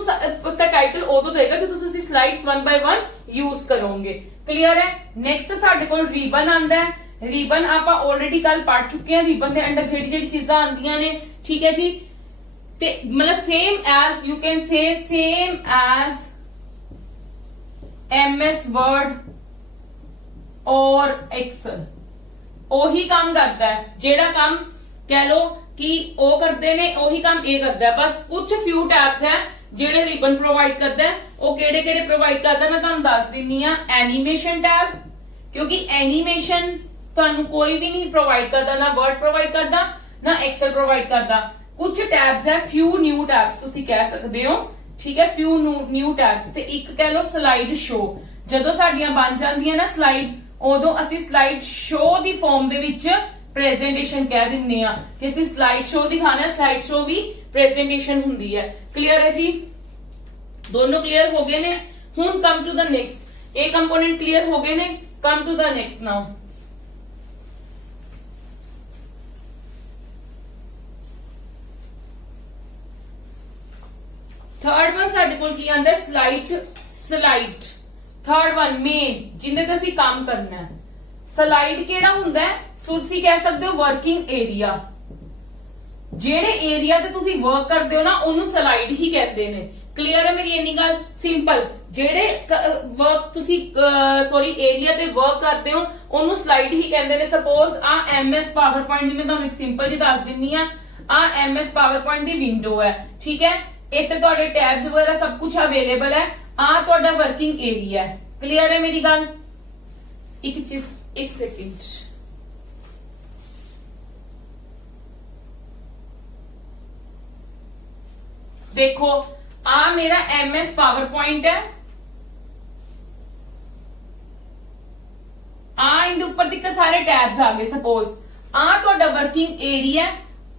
ਤਾਂ ਟਾਈਟਲ ਉਦੋਂ ਦੇਗਾ ਜਦੋਂ ਤੁਸੀਂ ਸਲਾਈਡਸ 1 ਬਾਈ 1 ਯੂਜ਼ ਕਰੋਗੇ। ਕਲੀਅਰ ਹੈ। ਨੈਕਸਟ ਸਾਡੇ ਕੋਲ ਰਿਬਨ ਆਂਦਾ ਹੈ। रिबन आप ऑलरेडी कल पढ़ चुके हैं, रिबन के अंडर जेडी चीजा आंदियां ने। ठीक है जी, ते मतलब same as you can say same as MS Word और एक्सेल, ओही काम करता है। जेड़ा काम कह लो कि ओ करते ने, ओही काम ए करता है। बस कुछ फ्यू टैब्स है जेड़े रिबन प्रोवाइड करता है। वो केड़े-केड़े प्रोवाइड करता है मैं तुहानू दस दिन्नी आ। एनीमेशन टैब, क्योंकि एनीमेशन ਤੁਹਾਨੂੰ ਕੋਈ ਵੀ ਨਹੀਂ प्रोवाइड करता, ना वर्ड प्रोवाइड करता ना एक्सेल प्रोवाइड करता। कुछ टैब्स है, फ्यू न्यू टैब्स ਤੁਸੀਂ ਕਹਿ ਸਕਦੇ ਹੋ। ठीक है, फ्यू न्यू टैब्स ਤੇ ਇੱਕ ਕਹਿ ਲਓ ਸਲਾਈਡ ਸ਼ੋ। ਜਦੋਂ ਸਾਡੀਆਂ ਬਣ ਜਾਂਦੀਆਂ ਨਾ ਸਲਾਈਡ, ਉਦੋਂ ਅਸੀਂ ਸਲਾਈਡ ਸ਼ੋ ਦੀ ਫਾਰਮ ਦੇ ਵਿੱਚ ਪ੍ਰੈਜੈਂਟੇਸ਼ਨ ਕਹਿ ਦਿੰਨੇ ਆ ਕਿ ਅਸੀਂ ਸਲਾਈਡ ਸ਼ੋ ਦਿਖਾਣਾ। ਸਲਾਈਡ ਸ਼ੋ ਵੀ ਪ੍ਰੈਜੈਂਟੇਸ਼ਨ ਹੁੰਦੀ ਹੈ। ਕਲੀਅਰ ਹੈ ਜੀ, ਦੋਨੋਂ ਕਲੀਅਰ ਹੋ ਗਏ ਨੇ। ਹੁਣ ਕਮ ਟੂ ਦ ਨੈਕਸਟ, ਇਹ ਕੰਪੋਨੈਂਟ ਕਲੀਅਰ ਹੋ ਗਏ ਨੇ। Come to the next now. Third one साडे कोल की आंदा स्लाइड। स्लाइड थर्ड वन मेन जिंदे ते ਅਸੀਂ काम करना है। स्लाइड केड़ा हुंदा है, तुसी कह सकते हो वर्किंग एरिया। जेड़े एरिया ते तुसी वर्क करदे हो ना, ओनू स्लाइड ही कहते ने। क्लियर है मेरी इन्नी गल? सिंपल, जेड़े वर्क तुसी सॉरी एरिया ते वर्क करदे हो ओनू स्लाइड ही कहते ने। सपोज आ MS पावरपॉइंट दी मैं तुहानू एक सिंपल जी दस दिन्नी आ MS पावरपॉइंट दी विंडो है। ठीक है, इत्थे तुहाडे टैब्स वगैरह सब कुछ अवेलेबल है। आ तुहाडा वर्किंग एरिया है। क्लियर है मेरी गल? एक चीज, एक सेकंड, देखो आ मेरा MS पावरपॉइंट है। आ इनके ऊपर तक सारे टैब्स आ गए। सपोज आ तुहाडा वर्किंग एरिया।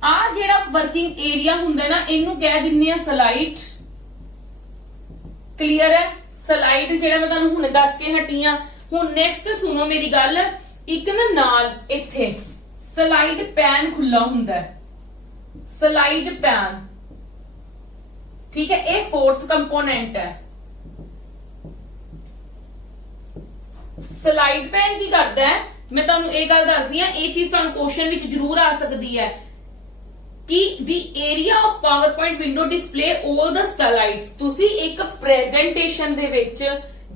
आ जेड़ा वर्किंग एरिया हुंदा ना, इनू कह दिन्ने आ स्लाइड। क्लियर है? स्लाइड जेड़ा मैं तुहानू हुणे दस के हटी आ। हुण नेक्स्ट सुनो मेरी गल, एक ना नाल इत्थे स्लाइड पैन खुला हुंदा है। स्लाइड पैन, ठीक है, ये फोर्थ कंपोनेंट है। स्लाइड पैन की करदा है, मैं तुहानू ये गल दसदी आ, ये चीज तुहानू क्वेश्चन विच जरूर आ सकदी है कि the area of PowerPoint window display all the slides। तुसी एक प्रेजेंटेशन दे विच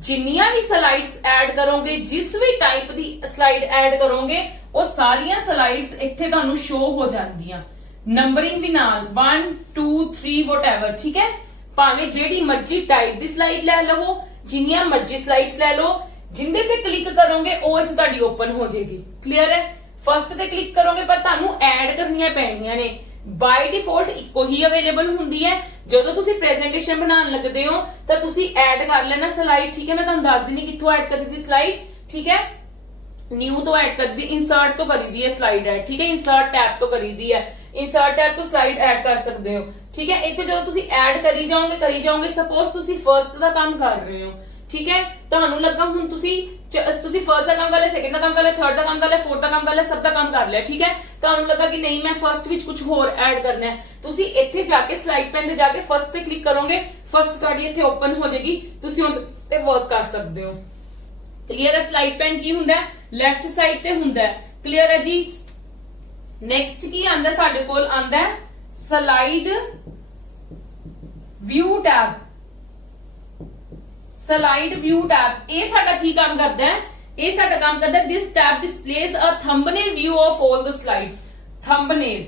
जिन्नियां भी स्लाइड्स ऐड करोगे, जिस भी टाइप दी स्लाइड ऐड करोगे, वो सारियां स्लाइड्स इत्थे तुहानू शो हो जांदियां। नंबरिंग भी नाल 1 2 3 व्हाटएवर। ठीक है, भावें जेड़ी मर्जी टाइप दी स्लाइड ले लवो, जिन्नियां मर्जी स्लाइड्स ले लो, जिंदे ते क्लिक करोगे वो इत्थे तुहाडी ओपन हो जाएगी। क्लियर है? फर्स्ट ते क्लिक करोगे पर तुहानू ऐड करनियां पैणियां ने। बाय डिफॉल्ट इको ही अवेलेबल हुंदी है। ਜਦੋਂ ਤੁਸੀਂ ਪ੍ਰੈਜੈਂਟੇਸ਼ਨ ਬਣਾਉਣ ਲੱਗਦੇ ਹੋ ਤਾਂ ਤੁਸੀਂ ਐਡ ਕਰ ਲੈਣਾ ਸਲਾਈਡ। ਠੀਕ ਹੈ, ਮੈਂ ਤੁਹਾਨੂੰ ਦੱਸ ਦਿੰਨੀ ਕਿੱਥੋਂ ਐਡ ਕਰੀ ਦੀ ਸਲਾਈਡ। ਠੀਕ ਹੈ, ਨਿਊ ਤੋਂ ਐਡ ਕਰਦੀ, ਇਨਸਰਟ ਤੋਂ ਕਰੀਦੀ ਹੈ ਸਲਾਈਡ ਐਡ। ਠੀਕ ਹੈ, ਇਨਸਰਟ ਟੈਬ ਤੋਂ ਕਰੀਦੀ ਹੈ। ਇਨਸਰਟ ਟੈਬ ਤੋਂ ਸਲਾਈਡ ਐਡ ਕਰ ਸਕਦੇ ਹੋ। ਠੀਕ ਹੈ, ਇੱਥੇ ਜਦੋਂ ਤੁਸੀਂ ਐਡ ਕਰੀ ਜਾਓਗੇ, ਸਪੋਜ਼ ਤੁਸੀਂ ਫਰਸਟ ਦਾ ਕੰਮ ਕਰ ਰਹੇ ਹੋ। ठीक है, ਤੁਹਾਨੂੰ ਲੱਗਾ ਹੁਣ ਤੁਸੀਂ ਫਰਸਟ ਦਾ ਕੰਮ ਕਰ ਲਿਆ, ਸੈਕੰਡ ਦਾ ਕੰਮ ਕਰ ਲਿਆ, ਥਰਡ ਦਾ ਕੰਮ ਕਰ ਲਿਆ, ਫੋਰਥ ਦਾ ਕੰਮ ਕਰ ਲਿਆ, ਸਭ ਦਾ ਕੰਮ ਕਰ ਲਿਆ। ਠੀਕ ਹੈ, ਤੁਹਾਨੂੰ ਲੱਗਾ ਕਿ ਨਹੀਂ ਮੈਂ ਫਰਸਟ ਵਿੱਚ ਕੁਝ ਹੋਰ ਐਡ ਕਰਨਾ ਹੈ, ਤੁਸੀਂ ਇੱਥੇ ਜਾ ਕੇ ਸਲਾਈਡ ਪੈਨ ਤੇ ਜਾ ਕੇ ਫਰਸਟ ਤੇ ਕਲਿੱਕ ਕਰੋਗੇ, ਫਰਸਟ ਤੁਹਾਡੀ ਇੱਥੇ ਓਪਨ ਹੋ ਜਾਏਗੀ, ਤੁਸੀਂ ਉਹਦੇ ਤੇ ਵਰਕ ਕਰ ਸਕਦੇ ਹੋ। क्लियर है स्लाइड पैन की हुंदा है लेफ्ट साइड ते हुंदा है क्लियर है जी नेक्स्ट की आंदा साडे कोल आंदा है slide view tab slide view tab ये साडा की काम करदा है ये साडा काम करदा है this tab displays a thumbnail view of all the slides thumbnail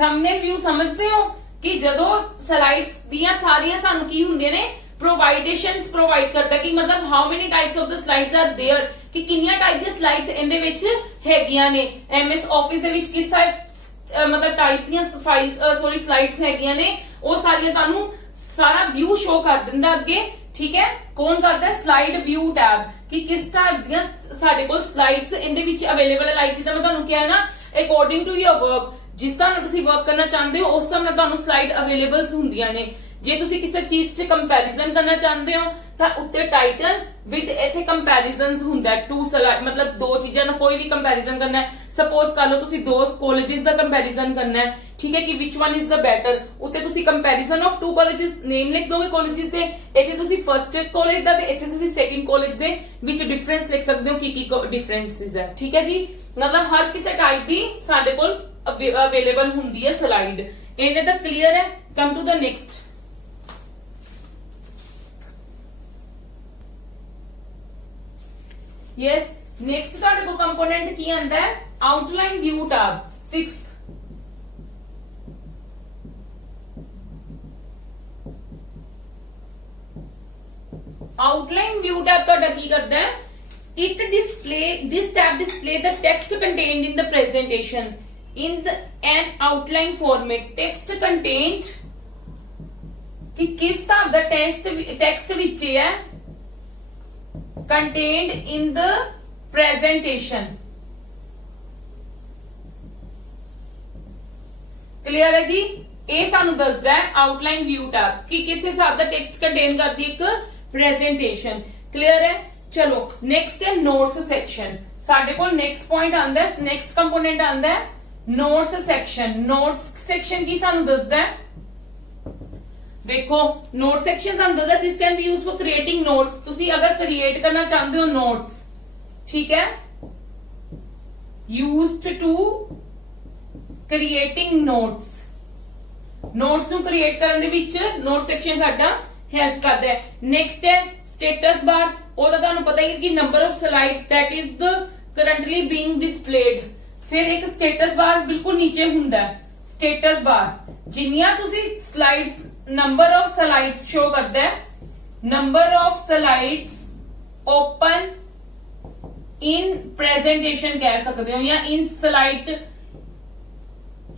thumbnail view समझते हो कि जदों स्लाइड्स दियां सारियां सानू की हुंदे ने प्रोवाइडेशंस प्रोवाइड करता कि मतलब how many types of the slides are there कि किन्नियां टाइप दी स्लाइड्स इनदे विच हैगियां ने एमएस ऑफिस दे विच किस टाइप मतलब टाइप दियां फाइल्स सॉरी स्लाइड्स हैगियां ने वो सारियां तानू सारा व्यू शो कर दिंदा अगे ठीक है कौन करता है स्लाइड व्यू टैब कि किस टाइप दियां साडे कोल स्लाइड्स इनदे विच अवेलेबल है लाइक जिदा मैं तानू कहा ना अकॉर्डिंग टू योर वर्क जिस तरह तुसी वर्क करना चाहते हो उस समय तुहानू स्लाइड अवेलेबल हुंदियां ने जे तुसी किसी चीज से कंपैरिजन करना चाहते हो तो उत्ते टाइटल विद इथे कंपैरिजन्स हुंदा है टू स्लाइड मतलब दो चीजां दा कोई भी कंपैरिजन करना है सपोज कर लो तुसी दो कॉलेजेस दा कंपैरिजन करना है ठीक है कि which one is the better उत्ते तुसी comparison of two colleges name लिख दोगे कॉलेजेस दे इथे तुसी फर्स्ट कॉलेज दा ते इथे तुसी सेकंड कॉलेज दे विच डिफरेंस लिख सकते हो की डिफरेंसेस है ठीक है जी मतलब हर किसी टाइप दी साडे कोल अवेलेबल हुंदी है स्लाइड इन्हें तक क्लियर है come to the next yes next ਤੁਹਾਡੇ ਕੋਲ ਕੰਪੋਨੈਂਟ ਕੀ ਆਂਦਾ ਹੈ outline view tab 6th outline view tab ਤੁਹਾਡਾ ਕੀ ਕਰਦਾ ਹੈ it display this tab display the text contained in the presentation in an outline format text contained कि किस हिसाब दा टेक्स्ट विच है contained in the presentation clear है जी ये सानू दसदा है आउटलाइन व्यू टैब कि किस हिसाब दा टेक्स्ट कंटेन करदी एक प्रेजेंटेशन क्लियर है चलो नेक्स्ट है नोट्स सेक्शन साडे कोल नेक्स्ट पॉइंट आंदा है नेक्स्ट कंपोनेंट आंदा है नोट्स सेक्शन की सानू दसदा है देखो नोट सेक्शन सानू दसदा this can be used for creating notes तुसी अगर क्रिएट करना चाहते हो नोट्स ठीक है यूज्ड टू क्रिएटिंग नोट्स नु क्रिएट करन दे विच नोट सेक्शन साडा हेल्प करदा है नेक्स्ट है स्टेटस बार ओदा तानू पता ही कि number of slides that is the currently being displayed फिर एक स्टेटस बार बिल्कुल नीचे हुंदा है स्टेटस बार जिन्नियां तुसी slides number of slides show करता है number of slides open in presentation कह सकते हो या इन स्लाइड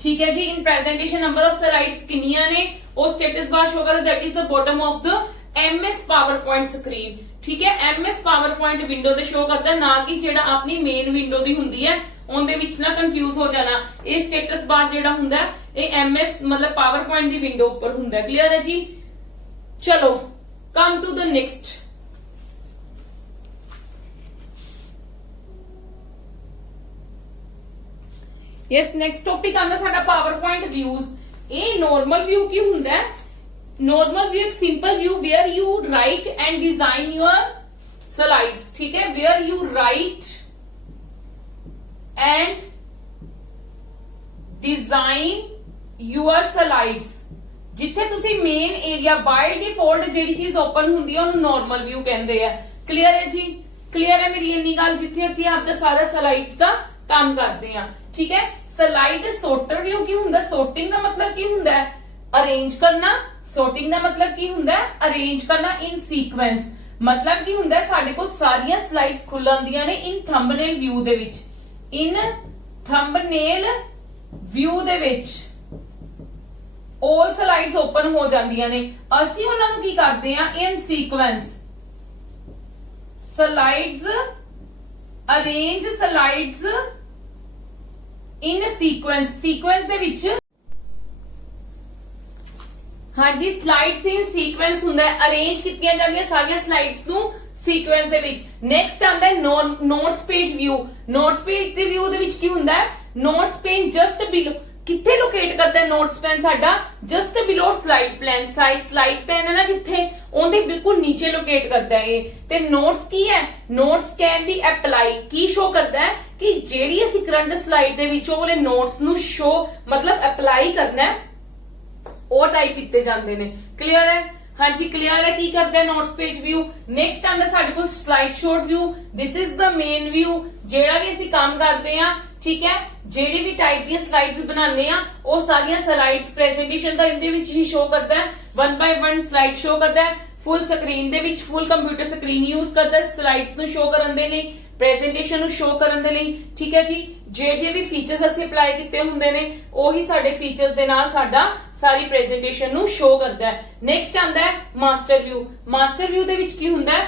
ठीक है जी in presentation number of slides किनिया ने वो स्टेटस बार शो करता that is the bottom of the MS PowerPoint screen ठीक है एमएस पावर पॉइंट विंडो ते शो करता है ना कि जेड़ा अपनी मेन विंडो दी हुंदी है ਉਹਦੇ ਵਿੱਚ ਨਾ ਕੰਫਿਊਜ਼ ਹੋ ਜਾਣਾ ਇਹ ਸਟੇਟਸ ਬਾਰ ਜਿਹੜਾ ਹੁੰਦਾ ਇਹ ਐਮਐਸ ਮਤਲਬ ਪਾਵਰ ਪੁਆਇੰਟ ਦੀ ਵਿੰਡੋ ਉੱਪਰ ਹੁੰਦਾ ਕਲੀਅਰ ਹੈ ਜੀ ਚਲੋ come to the next yes next topic ਆਂਦਾ ਸਾਡਾ ਪਾਵਰ ਪੁਆਇੰਟ ਵਿਊਜ਼ ਇਹ ਨਾਰਮਲ ਵਿਊ ਕੀ ਹੁੰਦਾ ਹੈ ਨਾਰਮਲ ਵਿਊ ਇੱਕ simple view where you write and design your slides ਠੀਕ ਹੈ where you write and design your slides ਜਿੱਥੇ ਤੁਸੀਂ ਮੇਨ ਏਰੀਆ ਬਾਈ ਡਿਫਾਲਟ ਜਿਹੜੀ ਚੀਜ਼ ਓਪਨ ਹੁੰਦੀ ਹੈ ਉਹਨੂੰ ਨਾਰਮਲ ਵਿਊ ਕਹਿੰਦੇ ਆ ਕਲੀਅਰ ਹੈ ਜੀ ਕਲੀਅਰ ਹੈ ਮੇਰੀ ਇੰਨੀ ਗੱਲ ਜਿੱਥੇ ਅਸੀਂ ਆਪਦਾ ਸਾਰਾ ਸਲਾਈਡਸ ਦਾ ਕੰਮ ਕਰਦੇ ਆ ਠੀਕ ਹੈ ਸਲਾਈਡ ਸੋਰਟਰ ਵਿਊ ਕੀ ਹੁੰਦਾ ਸੋਰਟਿੰਗ ਦਾ ਮਤਲਬ ਕੀ ਹੁੰਦਾ ਹੈ ਅਰੇਂਜ ਕਰਨਾ ਸੋਰਟਿੰਗ ਦਾ ਮਤਲਬ ਕੀ ਹੁੰਦਾ ਹੈ ਅਰੇਂਜ ਕਰਨਾ ਇਨ ਸੀਕੁਐਂਸ ਮਤਲਬ ਕੀ ਹੁੰਦਾ ਸਾਡੇ ਕੋਲ ਸਾਰੀਆਂ ਸਲਾਈਡਸ ਖੁੱਲ ਆਉਂਦੀਆਂ ਨੇ ਇਨ ਥੰਬਨੇਲ ਵਿਊ ਦੇ ਵਿੱਚ इन थंबनेल व्यू दे विच ऑल स्लाइड्स ओपन हो जांदियां ने ਅਸੀਂ ਉਹਨਾਂ ਨੂੰ ਕੀ ਕਰਦੇ ਆ in sequence slides arrange slides in sequence दे विच हाँ जी स्लाइड्स इन सीक्वेंस हुंदा है अरेंज कीतियां जांदियां सारियां स्लाइड्स नू सीक्वेंस दे विच नेक्स्ट आंदा है notes page view notes page दे व्यू दे विच की हुंदा है नोट्स पेज जस्ट बिलो किथे लोकेट करता है नोट्स पेन साडा just below slide plan slide pane है ना जिथे ਉਹਦੇ बिल्कुल नीचे लोकेट करता है ते नोट्स की है नोट्स कैन बी अप्लाई की शो करता है कि ਜਿਹੜੀ ਅਸੀਂ ਕਰੰਟ ਸਲਾਈਡ ਦੇ ਵਿੱਚੋਂ ਵਾਲੇ ਨੋट्स ਨੂੰ ਸ਼ੋ ਮਤਲਬ ਅਪਲਾਈ ਕਰਨਾ ਹੈ ਉਹ ਟਾਈਪ ਕੀਤੇ ਜਾਂਦੇ ਨੇ ਕਲੀਅਰ ਹੈ हाँ जी क्लियर है की करते हैं नोट्स पेज व्यू नेक्स्ट आंदा साडे कोल slide sort view this is the main view जेड़ा भी ਅਸੀਂ काम करते हैं ठीक है ਜਿਹੜੀ ਵੀ ਟਾਈਪ ਦੀਆਂ ਸਲਾਈਡਸ ਬਣਾਉਂਦੇ ਆ ਉਹ ਸਾਰੀਆਂ ਸਲਾਈਡਸ ਪ੍ਰੈਜੈਂਟੇਸ਼ਨ ਦਾ ਇਹਦੇ ਵਿੱਚ ਹੀ ਸ਼ੋ ਕਰਦਾ ਹੈ 1 ਬਾਈ 1 ਸਲਾਈਡ ਸ਼ੋ ਕਰਦਾ ਹੈ ਫੁੱਲ ਸਕਰੀਨ ਦੇ ਵਿੱਚ ਫੁੱਲ ਕੰਪਿਊਟਰ ਸਕਰੀਨ ਯੂਜ਼ ਕਰਦਾ ਹੈ ਸਲਾਈਡਸ ਨੂੰ ਸ਼ੋ ਕਰਨ ਦੇ ਲਈ ਪ੍ਰੈਜੈਂਟੇਸ਼ਨ ਨੂੰ ਸ਼ੋ ਕਰਨ ਦੇ ਲਈ ਠੀਕ ਹੈ ਜੀ ਜਿਹੜੇ ਵੀ ਫੀਚਰਸ ਅਸੀਂ ਅਪਲਾਈ ਕੀਤੇ ਹੁੰਦੇ ਨੇ ਉਹੀ ਸਾਡੇ ਫੀਚਰਸ ਦੇ ਨਾਲ ਸਾਡਾ ਸਾਰੀ ਪ੍ਰੈਜੈਂਟੇਸ਼ਨ ਨੂੰ ਸ਼ੋ ਕਰਦਾ ਹੈ ਨੈਕਸਟ ਆਂਦਾ ਹੈ ਮਾਸਟਰ ਵਿਊ ਦੇ ਵਿੱਚ ਕੀ ਹੁੰਦਾ ਹੈ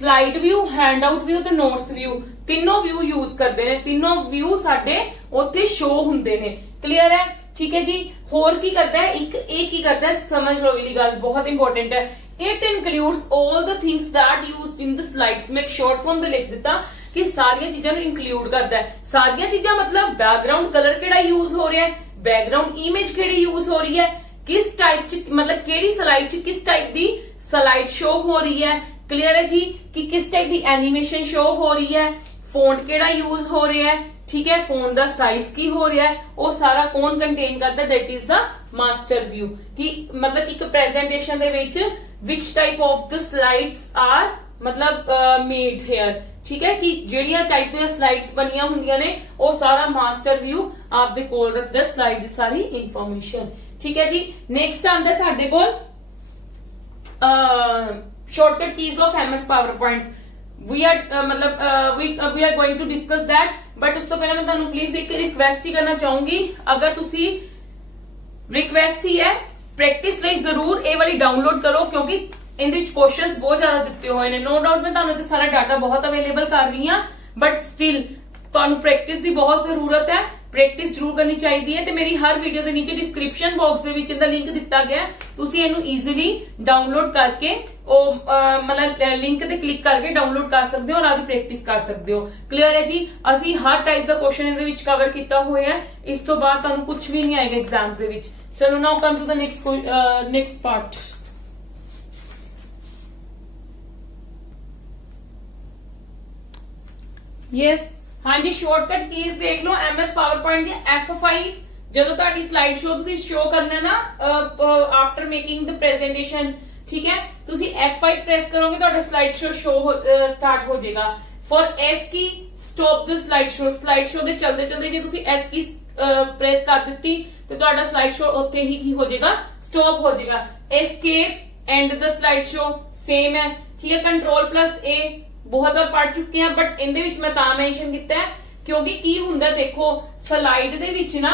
ਸਲਾਈਡ ਵਿਊ ਹੈਂਡਆਊਟ ਵਿਊ ਤੇ ਨੋਟਸ ਵਿਊ ਤਿੰਨੋਂ ਵਿਊ ਯੂਜ਼ ਕਰਦੇ ਨੇ ਤਿੰਨੋਂ ਵਿਊ ਸਾਡੇ ਉੱਥੇ ਸ਼ੋ ਹੁੰਦੇ ਨੇ ਕਲੀਅਰ ਹੈ ਠੀਕ ਹੈ ਜੀ ਹੋਰ ਕੀ ਕਰਦਾ ਹੈ ਇੱਕ ਇਹ ਕੀ ਕਰਦਾ ਹੈ ਸਮਝ ਲਓ ਇਹ ਗੱਲ ਬਹੁਤ ਇੰਪੋਰਟੈਂਟ ਹੈ it includes all the things that used in the slides make short form ਦੇ ਲਿਖ ਦਿੱਤਾ ਕਿ ਸਾਰੀਆਂ ਚੀਜ਼ਾਂ ਨੂੰ ਇਨਕਲੂਡ ਕਰਦਾ ਹੈ ਸਾਰੀਆਂ ਚੀਜ਼ਾਂ ਮਤਲਬ ਬੈਕਗ੍ਰਾਉਂਡ ਕਲਰ ਕਿਹੜਾ ਯੂਜ਼ ਹੋ ਰਿਹਾ ਹੈ ਬੈਕਗ੍ਰਾਉਂਡ ਇਮੇਜ ਕਿਹੜੀ ਯੂਜ਼ ਹੋ ਰਹੀ ਹੈ ਕਿਸ ਟਾਈਪ ਚ ਮਤਲਬ ਕਿਹੜੀ ਸਲਾਈਡ ਚ ਕਿਸ ਟਾਈਪ ਦੀ ਸਲਾਈਡ ਸ਼ੋ ਹੋ ਰਹੀ ਹੈ क्लियर है जी कि किस टाइप की एनिमेशन शो हो रही है फॉन्ट केड़ा यूज हो रहा है ठीक है फॉन्ट दा साइज की हो रहा है वो सारा कौन कंटेन करता है that is the master view कि मतलब एक प्रेजेंटेशन दे which which type of the slides are मतलब मेड हेयर ठीक है कि ਜਿਹੜੀਆਂ टाइप ਦੀਆਂ स्लाइड्स बनिया ਹੁੰਦੀਆਂ ਨੇ ਉਹ ਸਾਰਾ ਮਾਸਟਰ व्यू ਆਪ ਦੇ ਕੋਲ ਰੱਖਦਾ ਸਲਾਈਡ ਸਾਰੀ ਇਨਫੋਰਮੇਸ਼ਨ ਠੀਕ ਹੈ ਜੀ ਨੈਕਸਟ ਆਂਦਾ ਸਾਡੇ ਕੋਲ shortcut keys of MS PowerPoint we are मतलब we are going to discuss that but ਉਸ ਤੋਂ ਪਹਿਲਾਂ ਮੈਂ ਤੁਹਾਨੂੰ ਪਲੀਜ਼ ਇੱਕ ਰਿਕਵੈਸਟ ਹੀ ਕਰਨਾ ਚਾਹੂੰਗੀ ਅਗਰ ਤੁਸੀਂ ਰਿਕਵੈਸਟ ਹੀ ਹੈ ਪ੍ਰੈਕਟਿਸ ਲਈ ਜ਼ਰੂਰ ਇਹ ਵਾਲੀ ਡਾਊਨਲੋਡ ਕਰੋ ਕਿਉਂਕਿ ਇਹਦੇ ਵਿੱਚ ਕੁਐਸਚਨਸ ਬਹੁਤ ਜ਼ਿਆਦਾ ਦਿੱਤੇ ਹੋਏ ਨੇ ਨੋ ਡਾਊਟ ਮੈਂ ਤੁਹਾਨੂੰ ਇੱਥੇ ਸਾਰਾ ਡਾਟਾ ਬਹੁਤ ਅਵੇਲੇਬਲ ਕਰ ਰਹੀ ਹਾਂ ਬਟ ਸਟਿਲ ਤੁਹਾਨੂੰ ਪ੍ਰੈਕਟਿਸ ਦੀ ਬਹੁਤ ਜ਼ਰੂਰਤ ਹੈ ਪ੍ਰੈਕਟਿਸ ਜ਼ਰੂਰ ਕਰਨੀ ਚਾਹੀਦੀ ਹੈ ਤੇ ਮੇਰੀ ਹਰ ਵੀਡੀਓ ਦੇ ਨੀਚੇ ਡਿਸਕ੍ਰਿਪਸ਼ਨ ਬਾਕਸ ਦੇ ਵਿੱਚ ਇਹਦਾ ਲਿੰਕ ਦਿੱਤਾ ਗਿਆ ਤੁਸੀਂ ਇਹਨੂੰ ਈਜ਼ੀਲੀ ਡਾਊਨਲੋਡ ਕਰਕੇ ਉਹ ਮਤਲਬ ਲਿੰਕ ਤੇ ਕਲਿੱਕ ਕਰਕੇ ਡਾਊਨਲੋਡ ਕਰ ਸਕਦੇ ਹੋ ਔਰ ਆਦੀ ਪ੍ਰੈਕਟਿਸ ਕਰ ਸਕਦੇ ਹੋ ਕਲੀਅਰ ਹੈ ਜੀ ਅਸੀਂ ਹਰ ਟਾਈਪ ਦਾ ਕੁਐਸਚਨ ਇਹਦੇ ਵਿੱਚ ਕਵਰ ਕੀਤਾ ਹੋਇਆ ਹੈ ਇਸ ਤੋਂ ਬਾਅਦ ਤੁਹਾਨੂੰ ਕੁਝ ਵੀ ਨਹੀਂ ਆਏਗਾ ਐਗਜ਼ਾਮਸ ਦੇ ਵਿੱਚ ਚਲੋ now come to the next part yes ਹਾਂਜੀ ਸ਼ਾਰਟਕਟ ਕੀਜ਼ ਦੇਖ ਲਓ MS PowerPoint ਦੀ F5 ਜਦੋਂ ਤੁਹਾਡੀ ਸਲਾਈਡ ਸ਼ੋ ਤੁਸੀਂ ਸ਼ੋ ਕਰਨਾ ਨਾ ਆਫਟਰ ਮੇਕਿੰਗ ਦ ਪ੍ਰੈਜੈਂਟੇਸ਼ਨ ਠੀਕ ਹੈ ਤੁਸੀਂ F5 ਪ੍ਰੈਸ ਕਰੋਗੇ ਤੁਹਾਡਾ ਸਲਾਈਡ ਸ਼ੋ ਸਟਾਰਟ ਹੋ ਜਾਏਗਾ for S Ki stop the slide show ਦੇ ਚਲਦੇ ਚਲਦੇ ਜੇ ਤੁਸੀਂ S ਕੀ ਪ੍ਰੈਸ ਕਰ ਦਿੱਤੀ ਤੇ ਤੁਹਾਡਾ ਸਲਾਈਡ ਸ਼ੋ ਉੱਥੇ ਹੀ ਕੀ ਹੋ ਜਾਏਗਾ ਸਟਾਪ ਹੋ ਜਾਏਗਾ escape and the slide show same है ठीक है Ctrl+A बहुत बार पढ़ चुके हैं बट इनदे विच मैं तां मेंशन कीता है क्योंकि की हुंदा देखो स्लाइड दे विच ना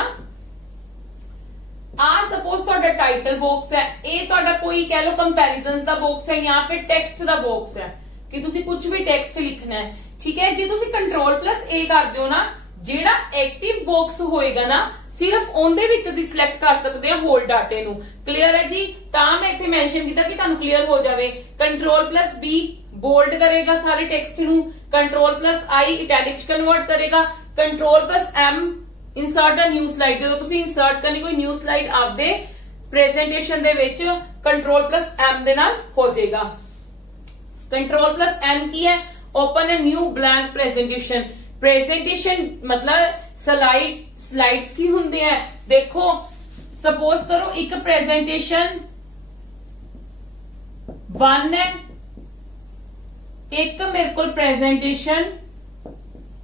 आ सपोज ਤੁਹਾਡਾ टाइटल बॉक्स है ਇਹ ਤੁਹਾਡਾ ਕੋਈ कह लो कंपैरिजंस ਦਾ बॉक्स है या फिर टेक्स्ट ਦਾ बॉक्स है कि ਤੁਸੀਂ ਕੁਝ ਵੀ ਟੈਕਸਟ ਲਿਖਣਾ ਹੈ ਠੀਕ ਹੈ ਜੇ ਤੁਸੀਂ Ctrl+A ਕਰਦੇ ਹੋ ਨਾ ਜਿਹੜਾ ਐਕਟਿਵ ਬਾਕਸ ਹੋਏਗਾ ਨਾ ਸਿਰਫ ਉਹਦੇ ਵਿੱਚ ਅਸੀਂ ਸਿਲੈਕਟ ਕਰ ਸਕਦੇ ਹਾਂ ਹੋਲ ਡਾਟੇ ਨੂੰ ਕਲੀਅਰ ਹੈ ਜੀ ਤਾਂ ਮੈਂ ਇੱਥੇ ਮੈਂਸ਼ਨ ਕੀਤਾ ਕਿ ਤੁਹਾਨੂੰ ਕਲੀਅਰ ਹੋ ਜਾਵੇ Ctrl+B बोल्ड करेगा सारे टेक्स्ट नु Ctrl+I इटैलिक च कन्वर्ट करेगा Ctrl+M insert a new slide जदों तुसी इंसर्ट करनी कोई न्यू स्लाइड आपदे प्रेजेंटेशन दे विच Ctrl+M दे नाल हो जाएगा Ctrl+N की है open a new blank presentation मतलब स्लाइड्स की हुंदे है देखो सपोज करो एक प्रेजेंटेशन 1 है एक मेरे को प्रेजेंटेशन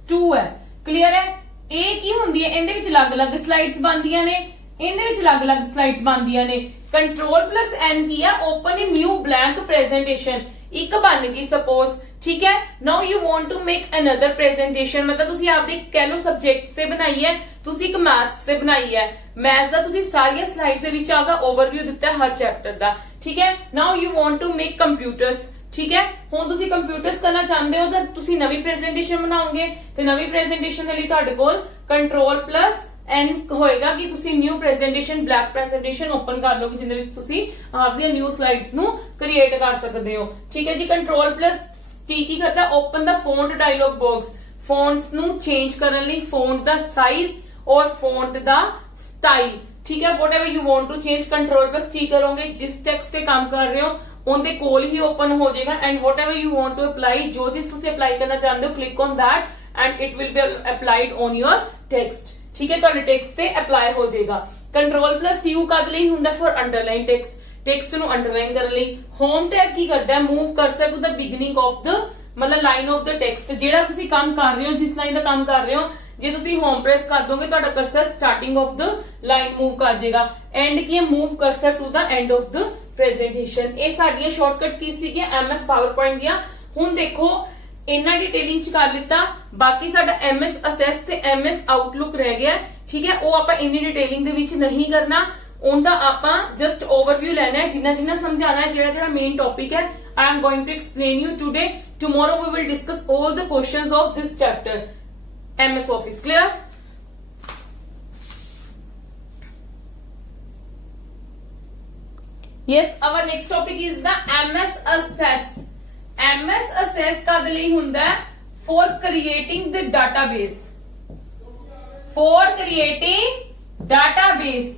2 है क्लियर है ਇਹ ਕੀ ਹੁੰਦੀ ਹੈ ਇਹਦੇ ਵਿੱਚ ਅਲੱਗ-ਅਲੱਗ ਸਲਾਈਡਸ ਬਣਦੀਆਂ ਨੇ ਇਹਦੇ ਵਿੱਚ ਅਲੱਗ-ਅਲੱਗ ਸਲਾਈਡਸ ਬਣਦੀਆਂ ਨੇ Ctrl+N ਕੀ ਹੈ open a new blank presentation ਇੱਕ ਬਣ ਗਈ ਸਪੋਜ਼ ਠੀਕ ਹੈ now you want to make another presentation ਮਤਲਬ ਤੁਸੀਂ ਆਪਦੇ ਕਹਿ ਲਓ ਸਬਜੈਕਟਸ ਤੇ ਬਣਾਈ ਹੈ ਤੁਸੀਂ ਇੱਕ ਮੈਥਸ ਤੇ ਬਣਾਈ ਹੈ ਮੈਥਸ ਦਾ ਤੁਸੀਂ ਸਾਰੀਆਂ ਸਲਾਈਡਸ ਦੇ ਵਿੱਚ ਆਪਦਾ ਓਵਰਵਿਊ ਦਿੱਤਾ ਹੈ ਹਰ ਚੈਪਟਰ ਦਾ ਠੀਕ ਹੈ now you want to make computers ठीक है हुण तुसी कंप्यूटर्स करना चाहते हो तो तुसी नवी प्रेजेंटेशन बनाओगे तो नवी प्रेजेंटेशन के लिए तुहाडे कोल Ctrl+N होएगा कि तुसी new presentation blank presentation open कर लोगे जिंदे विच तुसी आपदी न्यू स्लाइड्स नु क्रिएट कर सकते हो ठीक है जी Ctrl+T की करता open the font dialogue box fonts नु चेंज करने लई फॉन्ट दा साइज और फॉन्ट दा स्टाइल, ठीक है। Whatever you want to change Ctrl+T करोगे, जिस टेक्स्ट ਤੇ ਕੰਮ ਕਰ ਰਹੇ ਹੋ ਉਹਦੇ ਕੋਲ ਹੀ ਓਪਨ ਹੋ ਜਾਏਗਾ। And whatever you want to apply, जो चीज ਤੁਸੀਂ ਅਪਲਾਈ ਕਰਨਾ ਚਾਹੁੰਦੇ ਹੋ, click on that and it will be applied on your text, ठीक है। ਤੁਹਾਡੇ ਟੈਕਸਟ ਤੇ ਅਪਲਾਈ ਹੋ ਜਾਏਗਾ। Ctrl+U ਕਦ ਲਈ ਹੁੰਦਾ? ਫॉर ਅੰਡਰਲਾਈਨ ਟੈਕਸਟ, ਟੈਕਸਟ ਨੂੰ ਅੰਡਰਲਾਈਨ ਕਰਨ ਲਈ। ਹੋਮ ਟੈਬ ਕੀ ਕਰਦਾ ਹੈ? Move cursor to the beginning of the मतलब लाइन ऑफ द टेक्स्ट, ਜਿਹੜਾ ਤੁਸੀਂ ਕੰਮ ਕਰ ਰਹੇ ਹੋ, ਜਿਸ ਲਾਈਨ ਦਾ ਕੰਮ ਕਰ ਰਹੇ ਹੋ, ਜੇ ਤੁਸੀਂ ਹੋਮ ਪ੍ਰੈਸ ਕਰ ਦੋਗੇ ਤੁਹਾਡਾ cursor starting of the line move ਕਰ ਜਾਏਗਾ। ਐਂਡ ਕੀ ਹੈ? Move cursor to the end of the presentation. ਇਹ ਸਾਡੀਆਂ ਸ਼ਾਰਟਕਟ ਕੀ ਸੀਗੀਆਂ MS ਪਾਵਰਪੁਆਇੰਟ ਦੀਆਂ। ਹੁਣ ਦੇਖੋ ਇੰਨਾ ਡਿਟੇਲਿੰਗ ਚ ਕਰ ਲਿੱਤਾ, ਬਾਕੀ ਸਾਡਾ MS ਅਸੈਸ ਤੇ MS ਆਊਟਲੁੱਕ ਰਹਿ ਗਿਆ, ਠੀਕ ਹੈ। ਉਹ ਆਪਾਂ ਇੰਨੀ ਡਿਟੇਲਿੰਗ ਦੇ ਵਿੱਚ ਨਹੀਂ ਕਰਨਾ, ਉਹਦਾ ਆਪਾਂ ਜਸਟ ਓਵਰਵਿਊ ਲੈਣਾ ਹੈ, ਜਿੰਨਾ ਜਿੰਨਾ ਸਮਝਾਣਾ ਹੈ, ਜਿਹੜਾ ਜਿਹੜਾ ਮੇਨ ਟੌਪਿਕ ਹੈ। I am going to explain you today. Tomorrow we will discuss all the questions of this chapter, MS Office. Clear? Yes, our next topic is the MS Assess. MS Assess ਕਦ ਲਈ ਹੁੰਦਾ ਹੈ? For creating the database. For creating database.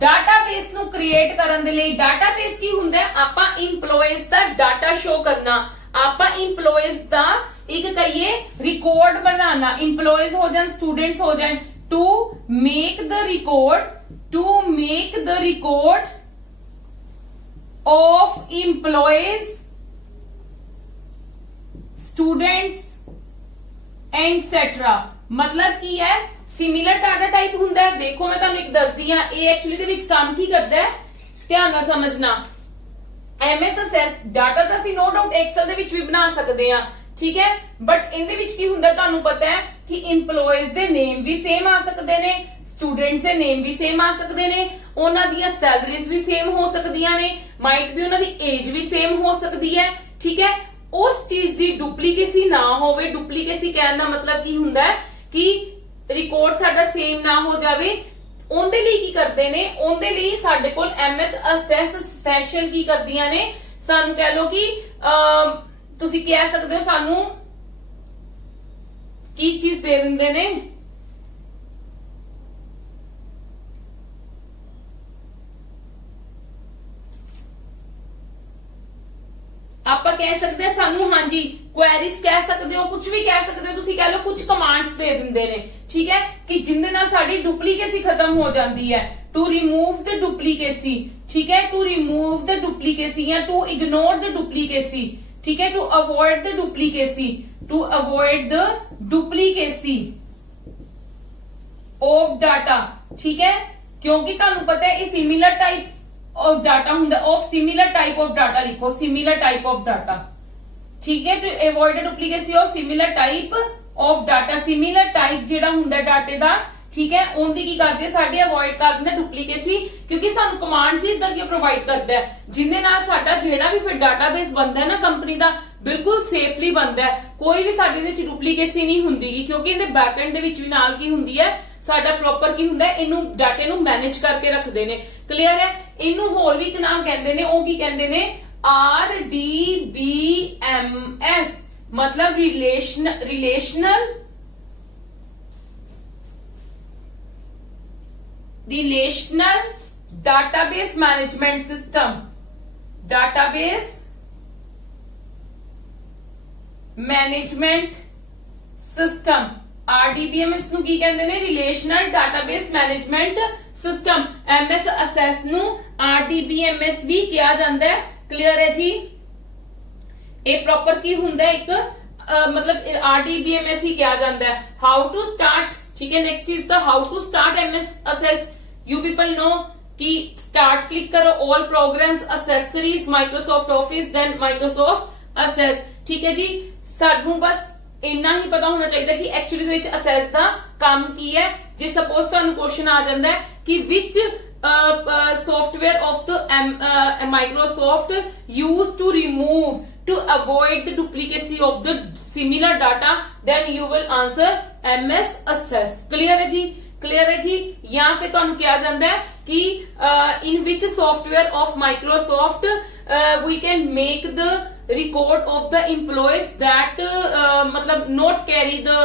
Database ਨੂੰ create ਕਰਨ ਦੇ ਲਈ, database ਕੀ ਹੁੰਦਾ ਹੈ? ਆਪਾਂ EMPLOYEES ਦਾ ਡਾਟਾ ਸ਼ੋ ਕਰਨਾ, ਆਪਾਂ EMPLOYEES ਦਾ ਇੱਕ ਕਹੀਏ ਰਿਕਾਰਡ ਬਣਾਉਣਾ। EMPLOYEES ਹੋ ਜਾਣ, ਸਟੂਡੈਂਟਸ ਹੋ ਜਾਣ, to make the record of employees, students etc। मतलब ਕੀ ਹੈ? ਸਿਮਿਲਰ ਡਾਟਾ ਟਾਈਪ ਹੁੰਦਾ ਹੈ। ਦੇਖੋ ਮੈਂ ਤੁਹਾਨੂੰ ਇੱਕ ਦੱਸਦੀ ਆ, ਇਹ ਐਕਚੁਅਲੀ ਦੇ ਵਿੱਚ ਕੰਮ ਕੀ ਕਰਦਾ ਹੈ, ਧਿਆਨ ਨਾਲ ਸਮਝਣਾ। MS ਅਸੈਸ ਡਾਟਾ ਤਾਂ ਅਸੀਂ ਨੋ ਡਾਊਟ ਐਕਸਲ ਦੇ ਵਿੱਚ ਵੀ ਬਣਾ ਸਕਦੇ ਆ, ਠੀਕ ਹੈ। ਬਟ ਇਹਦੇ ਵਿੱਚ ਕੀ ਹੁੰਦਾ ਤੁਹਾਨੂੰ ਪਤਾ ਹੈ ਕਿ EMPLOYEES ਦੇ ਨੇਮ ਵੀ ਸੇਮ ਆ ਸਕਦੇ ਨੇ, ਸਟੂਡੈਂਟਸ ਦੇ ਨੇਮ ਵੀ ਸੇਮ ਆ ਸਕਦੇ ਨੇ, ਉਹਨਾਂ ਦੀਆਂ ਸੈਲਰੀਜ਼ ਵੀ ਸੇਮ ਹੋ ਸਕਦੀਆਂ ਨੇ, ਮਾਈਟ ਵੀ ਉਹਨਾਂ ਦੀ ਏਜ ਵੀ ਸੇਮ ਹੋ ਸਕਦੀ ਹੈ, ਠੀਕ ਹੈ। ਉਸ ਚੀਜ਼ ਦੀ ਡੁਪਲੀਕੇਸੀ ਨਾ ਹੋਵੇ। ਡੁਪਲੀਕੇਸੀ ਕਹਿਣ ਦਾ ਮਤਲਬ ਕੀ ਹੁੰਦਾ ਹੈ ਕਿ ਰਿਕਾਰਡ ਸਾਡਾ ਸੇਮ ਨਾ ਹੋ ਜਾਵੇ। ਉਹਦੇ ਲਈ ਕੀ ਕਰਦੇ ਨੇ? ਉਹਦੇ ਲਈ ਸਾਡੇ ਕੋਲ MS ਅਸੈਸ ਸਪੈਸ਼ਲ ਕੀ ਕਰਦੀਆਂ ਨੇ? ਸਾਨੂੰ ਕਹਿ ਲੋ ਕਿ ਤੁਸੀਂ ਕਹਿ ਸਕਦੇ ਹੋ ਸਾਨੂੰ ਕੀ ਚੀਜ਼ ਦੇ ਦਿੰਦੇ ਨੇ? ਆਪਾਂ ਕਹਿ ਸਕਦੇ ਹਾਂ ਸਾਨੂੰ, ਹਾਂਜੀ ਕੁਐਰੀਜ਼ ਕਹਿ ਸਕਦੇ ਹੋ, ਕੁਝ ਵੀ ਕਹਿ ਸਕਦੇ ਹੋ, ਤੁਸੀਂ ਕਹਿ ਲਓ ਕੁਝ ਕਮਾਂਡਸ ਦੇ ਦਿੰਦੇ ਨੇ, ਠੀਕ ਹੈ, ਕਿ ਜਿੰਦੇ ਨਾਲ ਸਾਡੀ ਡੁਪਲੀਕੇਸੀ ਖਤਮ ਹੋ ਜਾਂਦੀ ਹੈ। ਟੂ ਰਿਮੂਵ ਦ ਡੁਪਲੀਕੇਸੀ, ਠੀਕ ਹੈ, ਟੂ ਰਿਮੂਵ ਦ ਡੁਪਲੀਕੇਸੀ ਜਾਂ ਟੂ ਇਗਨੋਰ ਦ ਡੁਪਲੀਕੇਸੀ, ਠੀਕ ਹੈ, to avoid the duplicacy, to avoid the duplicacy of data, ਠੀਕ ਹੈ। ਕਿਉਂਕਿ ਤੁਹਾਨੂੰ ਪਤਾ ਹੈ ਇਹ ਸਿਮਿਲਰ ਟਾਈਪ ऑफ डाटा ਹੁੰਦਾ, of similar type of data लिखो, सिमिलर टाइप ऑफ डाटा, ठीक है। To avoid duplicacy of similar type of data. Similar type ਜਿਹੜਾ ਹੁੰਦਾ ਡਾਟੇ ਦਾ, ਠੀਕ ਹੈ, ਉਹਦੀ ਕੀ ਕਰਦੇ ਆ ਸਾਡੇ ਅਵੋਇਡ ਕਰ ਦਿੰਦੇ ਡੁਪਲੀਕੇਸੀ, ਕਿਉਂਕਿ ਸਾਨੂੰ ਕਮਾਂਡਸ ਹੀ ਇਦਾਂ ਦੀਆਂ ਪ੍ਰੋਵਾਈਡ ਕਰਦਾ ਹੈ ਜਿੰਦੇ ਨਾਲ ਸਾਡਾ ਜਿਹੜਾ ਵੀ ਫਿਰ ਡਾਟਾਬੇਸ ਬਣਦਾ ਹੈ ਨਾ ਕੰਪਨੀ ਦਾ, ਬਿਲਕੁਲ ਸੇਫਲੀ ਬਣਦਾ ਹੈ। ਕੋਈ ਵੀ ਸਾਡੇ ਦੇ ਵਿੱਚ ਡੁਪਲੀਕੇਸੀ ਨਹੀਂ ਹੁੰਦੀਗੀ, ਕਿਉਂਕਿ ਇਹਦੇ ਬੈਕਐਂਡ ਦੇ ਵਿੱਚ ਵੀ ਨਾਲ ਕੀ ਹੁੰਦੀ ਹੈ, ਸਾਡਾ ਪ੍ਰੋਪਰ ਕੀ ਹੁੰਦਾ ਹੈ, ਇਹਨੂੰ ਡਾਟੇ ਨੂੰ ਮੈਨੇਜ ਕਰਕੇ ਰੱਖਦੇ ਨੇ। ਕਲੀਅਰ ਹੈ? ਇਹਨੂੰ ਹੋਰ ਵੀ ਇੱਕ ਨਾਮ ਕਹਿੰਦੇ ਨੇ, ਉਹ ਕੀ ਕਹਿੰਦੇ ਨੇ? RDBMS, मतलब relational database management system, database management system. RDBMS ਨੂੰ ਕੀ ਕਹਿੰਦੇ ਨੇ? Relational database management system. MS access ਨੂੰ RDBMS ਵੀ ਕਿਹਾ ਜਾਂਦਾ ਹੈ। ਕਲੀਅਰ ਹੈ ਜੀ? ਇਹ ਪ੍ਰੋਪਰ ਕੀ ਹੁੰਦਾ ਹੈ? ਇੱਕ मतलब RDBMS ਹੀ ਕਿਹਾ ਜਾਂਦਾ ਹੈ। ਹਾਊ ਟੂ ਸਟਾਰਟ, ठीक है। Next is the how to start MS access. You people know कि स्टार्ट क्लिक करो, all programs, accessories, Microsoft Office, then Microsoft Access, ठीक है जी। सानू बस इन्ना ही पता होना चाहिए कि एक्चुअली ਦੇ ਵਿੱਚ ਅਸੈਸ ਦਾ ਕੰਮ ਕੀ ਹੈ। ਜੇ ਸਪੋਜ਼ ਤੁਹਾਨੂੰ ਕੁਐਸਚਨ ਆ ਜਾਂਦਾ ਹੈ ਕਿ ਵਿਚ software of the Microsoft used to remove to avoid the duplicacy of the similar data, then you will answer MS Assess। clear है जी? clear है जी? या फिर ਤੁਹਾਨੂੰ ਕਿਹਾ ਜਾਂਦਾ ਹੈ कि in which software of Microsoft we can make the record of the employees that मतलब not carry the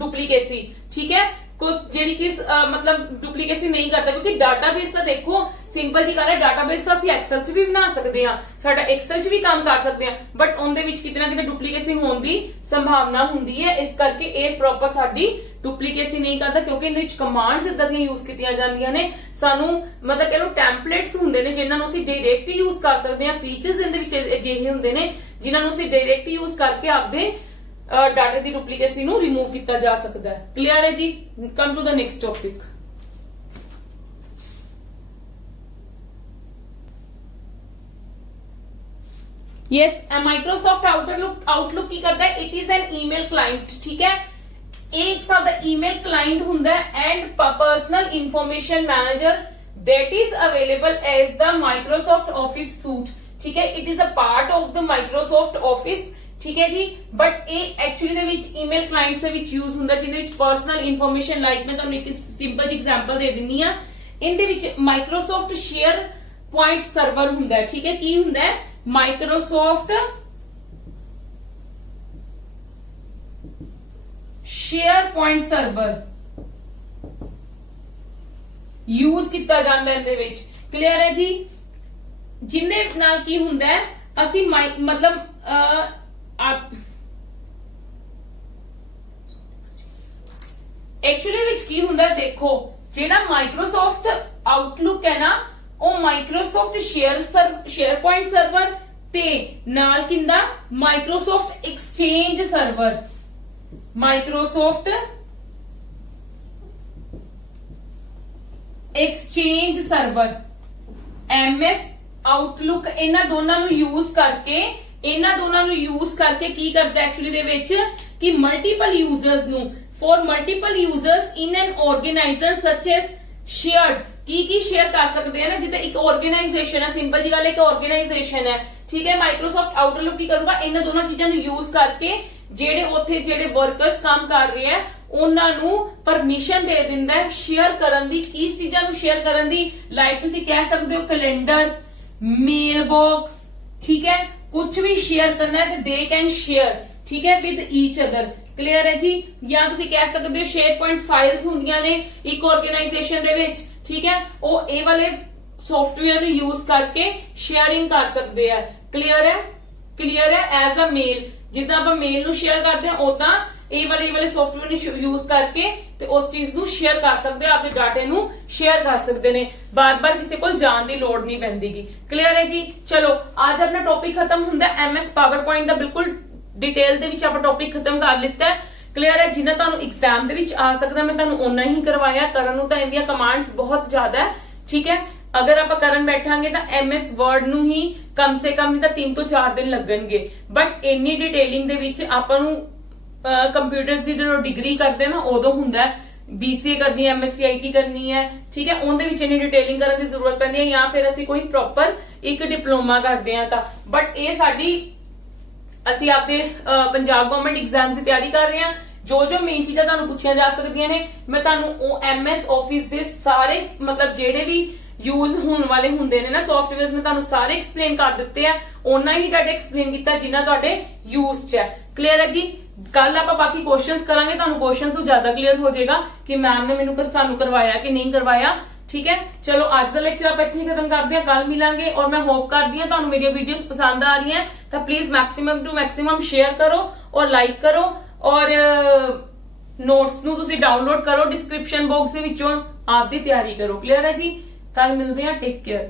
duplicacy, ठीक है। ਜਿਹੜੀ ਚੀਜ਼ ਮਤਲਬ ਡੁਪਲੀਕੇਸੀ ਨਹੀਂ ਕਰਦਾ, ਕਿਉਂਕਿ ਡਾਟਾਬੇਸ ਤਾਂ ਦੇਖੋ ਸਿੰਪਲ ਜੀ ਗੱਲ ਹੈ, ਡਾਟਾਬੇਸ ਤਾਂ ਅਸੀਂ ਐਕਸਲ 'ਚ ਵੀ ਬਣਾ ਸਕਦੇ ਹਾਂ, ਸਾਡਾ ਐਕਸਲ 'ਚ ਵੀ ਕੰਮ ਕਰ ਸਕਦੇ ਹਾਂ, ਬਟ ਉਹਦੇ ਵਿੱਚ ਕਿਤੇ ਨਾ ਕਿਤੇ ਡੁਪਲੀਕੇਸੀ ਹੋਣ ਦੀ ਸੰਭਾਵਨਾ ਹੁੰਦੀ ਹੈ। ਇਸ ਕਰਕੇ ਇਹ ਪ੍ਰੋਪਰ ਸਾਡੀ ਡੁਪਲੀਕੇਸੀ ਨਹੀਂ ਕਰਦਾ, ਕਿਉਂਕਿ ਇਹਦੇ ਵਿੱਚ ਕਮਾਂਡਸ ਇਦਾਂ ਦੀਆਂ ਯੂਜ਼ ਕੀਤੀਆਂ ਜਾਂਦੀਆਂ ਨੇ, ਸਾਨੂੰ ਮਤਲਬ ਇਹਨੂੰ ਟੈਂਪਲੇਟਸ ਹੁੰਦੇ ਨੇ ਜਿਨ੍ਹਾਂ ਨੂੰ ਅਸੀਂ ਡਾਇਰੈਕਟ ਯੂਜ਼ ਕਰ ਸਕਦੇ ਹਾਂ, ਫੀਚਰਸ ਇਹਦੇ ਵਿੱਚ ਅਜਿਹੇ ਹੁੰਦੇ ਨੇ ਜਿਨ੍ਹਾਂ ਨੂੰ ਅਸੀਂ ਡਾਇਰੈਕਟ ਯੂਜ਼ ਕਰਕੇ ਆਪਦੇ डाटा की डुप्लीकेसी ਨੂੰ रिमूव किया जा सकता है। क्लियर है जी? Come to the next topic. Yes, Microsoft Outlook की करता है, it is an email client. ठीक है, एक साथ ईमेल क्लाइंट हुंदा है and personal information manager that is available as the Microsoft Office suite. ठीक है, it is a part of the Microsoft Office. ठीक है जी, बट ये एक्चुअली ਦੇ ਵਿੱਚ ਈਮੇਲ ਕਲਾਇੰਟਸ ਦੇ ਵਿੱਚ ਯੂਜ਼ ਹੁੰਦਾ, ਜਿਹਦੇ ਵਿੱਚ ਪਰਸਨਲ ਇਨਫੋਰਮੇਸ਼ਨ ਲਾਈਕ ਮੈਂ ਤੁਹਾਨੂੰ ਇੱਕ ਸਿੰਪਲ ਜਿਹੀ ਐਗਜ਼ਾਮਪਲ ਦੇ ਦਿੰਨੀ ਆ। ਇਹਦੇ ਵਿੱਚ ਮਾਈਕਰੋਸਾਫਟ ਸ਼ੇਅਰ ਪੁਆਇੰਟ ਸਰਵਰ ਹੁੰਦਾ ਹੈ। ਠੀਕ ਹੈ, ਕੀ ਹੁੰਦਾ ਹੈ? Microsoft share point server use ਕੀਤਾ ਜਾਂਦਾ ਇਹਦੇ ਵਿੱਚ। ਕਲੀਅਰ ਹੈ ਜੀ? ਜਿੰਨੇ ਨਾਲ ਕੀ ਹੁੰਦਾ ਹੈ, ਅਸੀਂ ਮਤਲਬ एक्चुअली विच की हुंदा है, देखो जेड़ा माइक्रोसॉफ्ट आउटलुक है ना, वो माइक्रोसॉफ्ट शेयर पॉइंट सर्वर ते नाल किंदा Microsoft Exchange server, Microsoft Exchange server MS Outlook इन्हां दोनां नूं यूज करके की करता एक्चुअली दे विच कि मल्टीपल यूजर्स नु for multiple users in an organisation such as shared की शेयर कर सकते हैं ना, जिद्दां एक ऑर्गेनाइजेशन है, सिंपल जी गल है कि ऑर्गेनाइजेशन है। ठीक है, माइक्रोसॉफ्ट आउटलुक की करूंगा, इन्हां दोनों चीजां नु यूज करके जेडे उत्थे जेडे वर्कर्स काम कर रहे हैं ਉਹਨਾਂ ਨੂੰ परमिशन दे दिंदा है शेयर करन दी। किस चीजां नु शेयर करन दी? लाइक तुसीं कह सकदे हो कैलेंडर, मेल बॉक्स। ठीक है, कुछ भी शेयर करना है तो दे कैन शेयर। ठीक है, विद ईच अदर। क्लियर है जी? या तुसीं कह सकते हो शेयर पॉइंट फाइल्स हुंदियां ने एक ऑर्गेनाइजेशन दे विच। ठीक है, वो ए वाले सॉफ्टवेयर नु यूज करके शेयरिंग कर सकते हैं। क्लियर है? क्लियर है? एज अ मेल, जिद्दां आपां मेल नु शेयर करदे हां उदां ए वाले सॉफ्टवेयर नु यूज करके ते उस चीज नु शेयर कर सकते हो, आपके डाटे नु शेयर कर सकते ने, बार बार किसी को जान की लोड़ नहीं पैंदी। क्लियर है जी? चलो आज अपना टॉपिक खत्म हुंदा है एमएस पावर पॉइंट दा, बिल्कुल डिटेल दे विच आपां टॉपिक खत्म कर लिता है। क्लियर है? जिन्ना तुहानू एग्जाम दे विच आ सकदा मैं तुहानू उन्ना ही करवाया, करन नू तां इंदियां कमांड्स बहुत ज्यादा है। ठीक है, अगर आप करन बैठांगे तो एमएस वर्ड नु ही कम से कम नहीं तो 3 तो 4 दिन लगणगे, बट इन्नी डिटेलिंग दे विच आपां नू कंप्यूटर्स की जो डिग्री करते हैं ना उदों हुंदा है बीसीए करनी है, एमएससी आईटी करनी है। ठीक है, उनदे विच इन्नी डिटेलिंग करने की जरूरत पैंदी है, या फिर असीं कोई प्रॉपर एक डिप्लोमा करते हैं तां। बट ये साडी असीं आपदे पंजाब गवर्नमेंट एग्जाम्स की तैयारी कर रहे हैं। जो मेन चीज़ां तुहानूं पुछियां जा सकदियां ने, मैं तुहानूं एमएस ऑफिस दे सारे मतलब जेडे भी यूज होने वाले हुंदे ने ना सॉफ्टवेयर्स में तुहानूं सारे एक्सप्लेन कर दिते हैं, उन्ना ही डाटा एक्सप्लेन किया जिन्ना तुहाडे यूज च है। क्लियर है जी? कल आप बाकी क्वेश्चंस करांगे, तुहानूं क्वेश्चंस तो ज्यादा क्लियर हो जाएगा कि मैम ने मैनूं सानूं करवाया कि नहीं करवाया। ठीक है, चलो आज का लेक्चर आप इत्थे खत्म करते हैं, कल मिलांगे। और मैं होप करती हूं तुहानूं मेरी वीडियोस पसंद आ रही हैं तो please maximum to maximum share करो और लाइक करो, और नोट्स नूं तुसीं डाउनलोड करो डिस्क्रिप्शन बॉक्स दे विचों, आप दी तैयारी करो। क्लियर है जी? कल मिलते हैं, टेक केयर।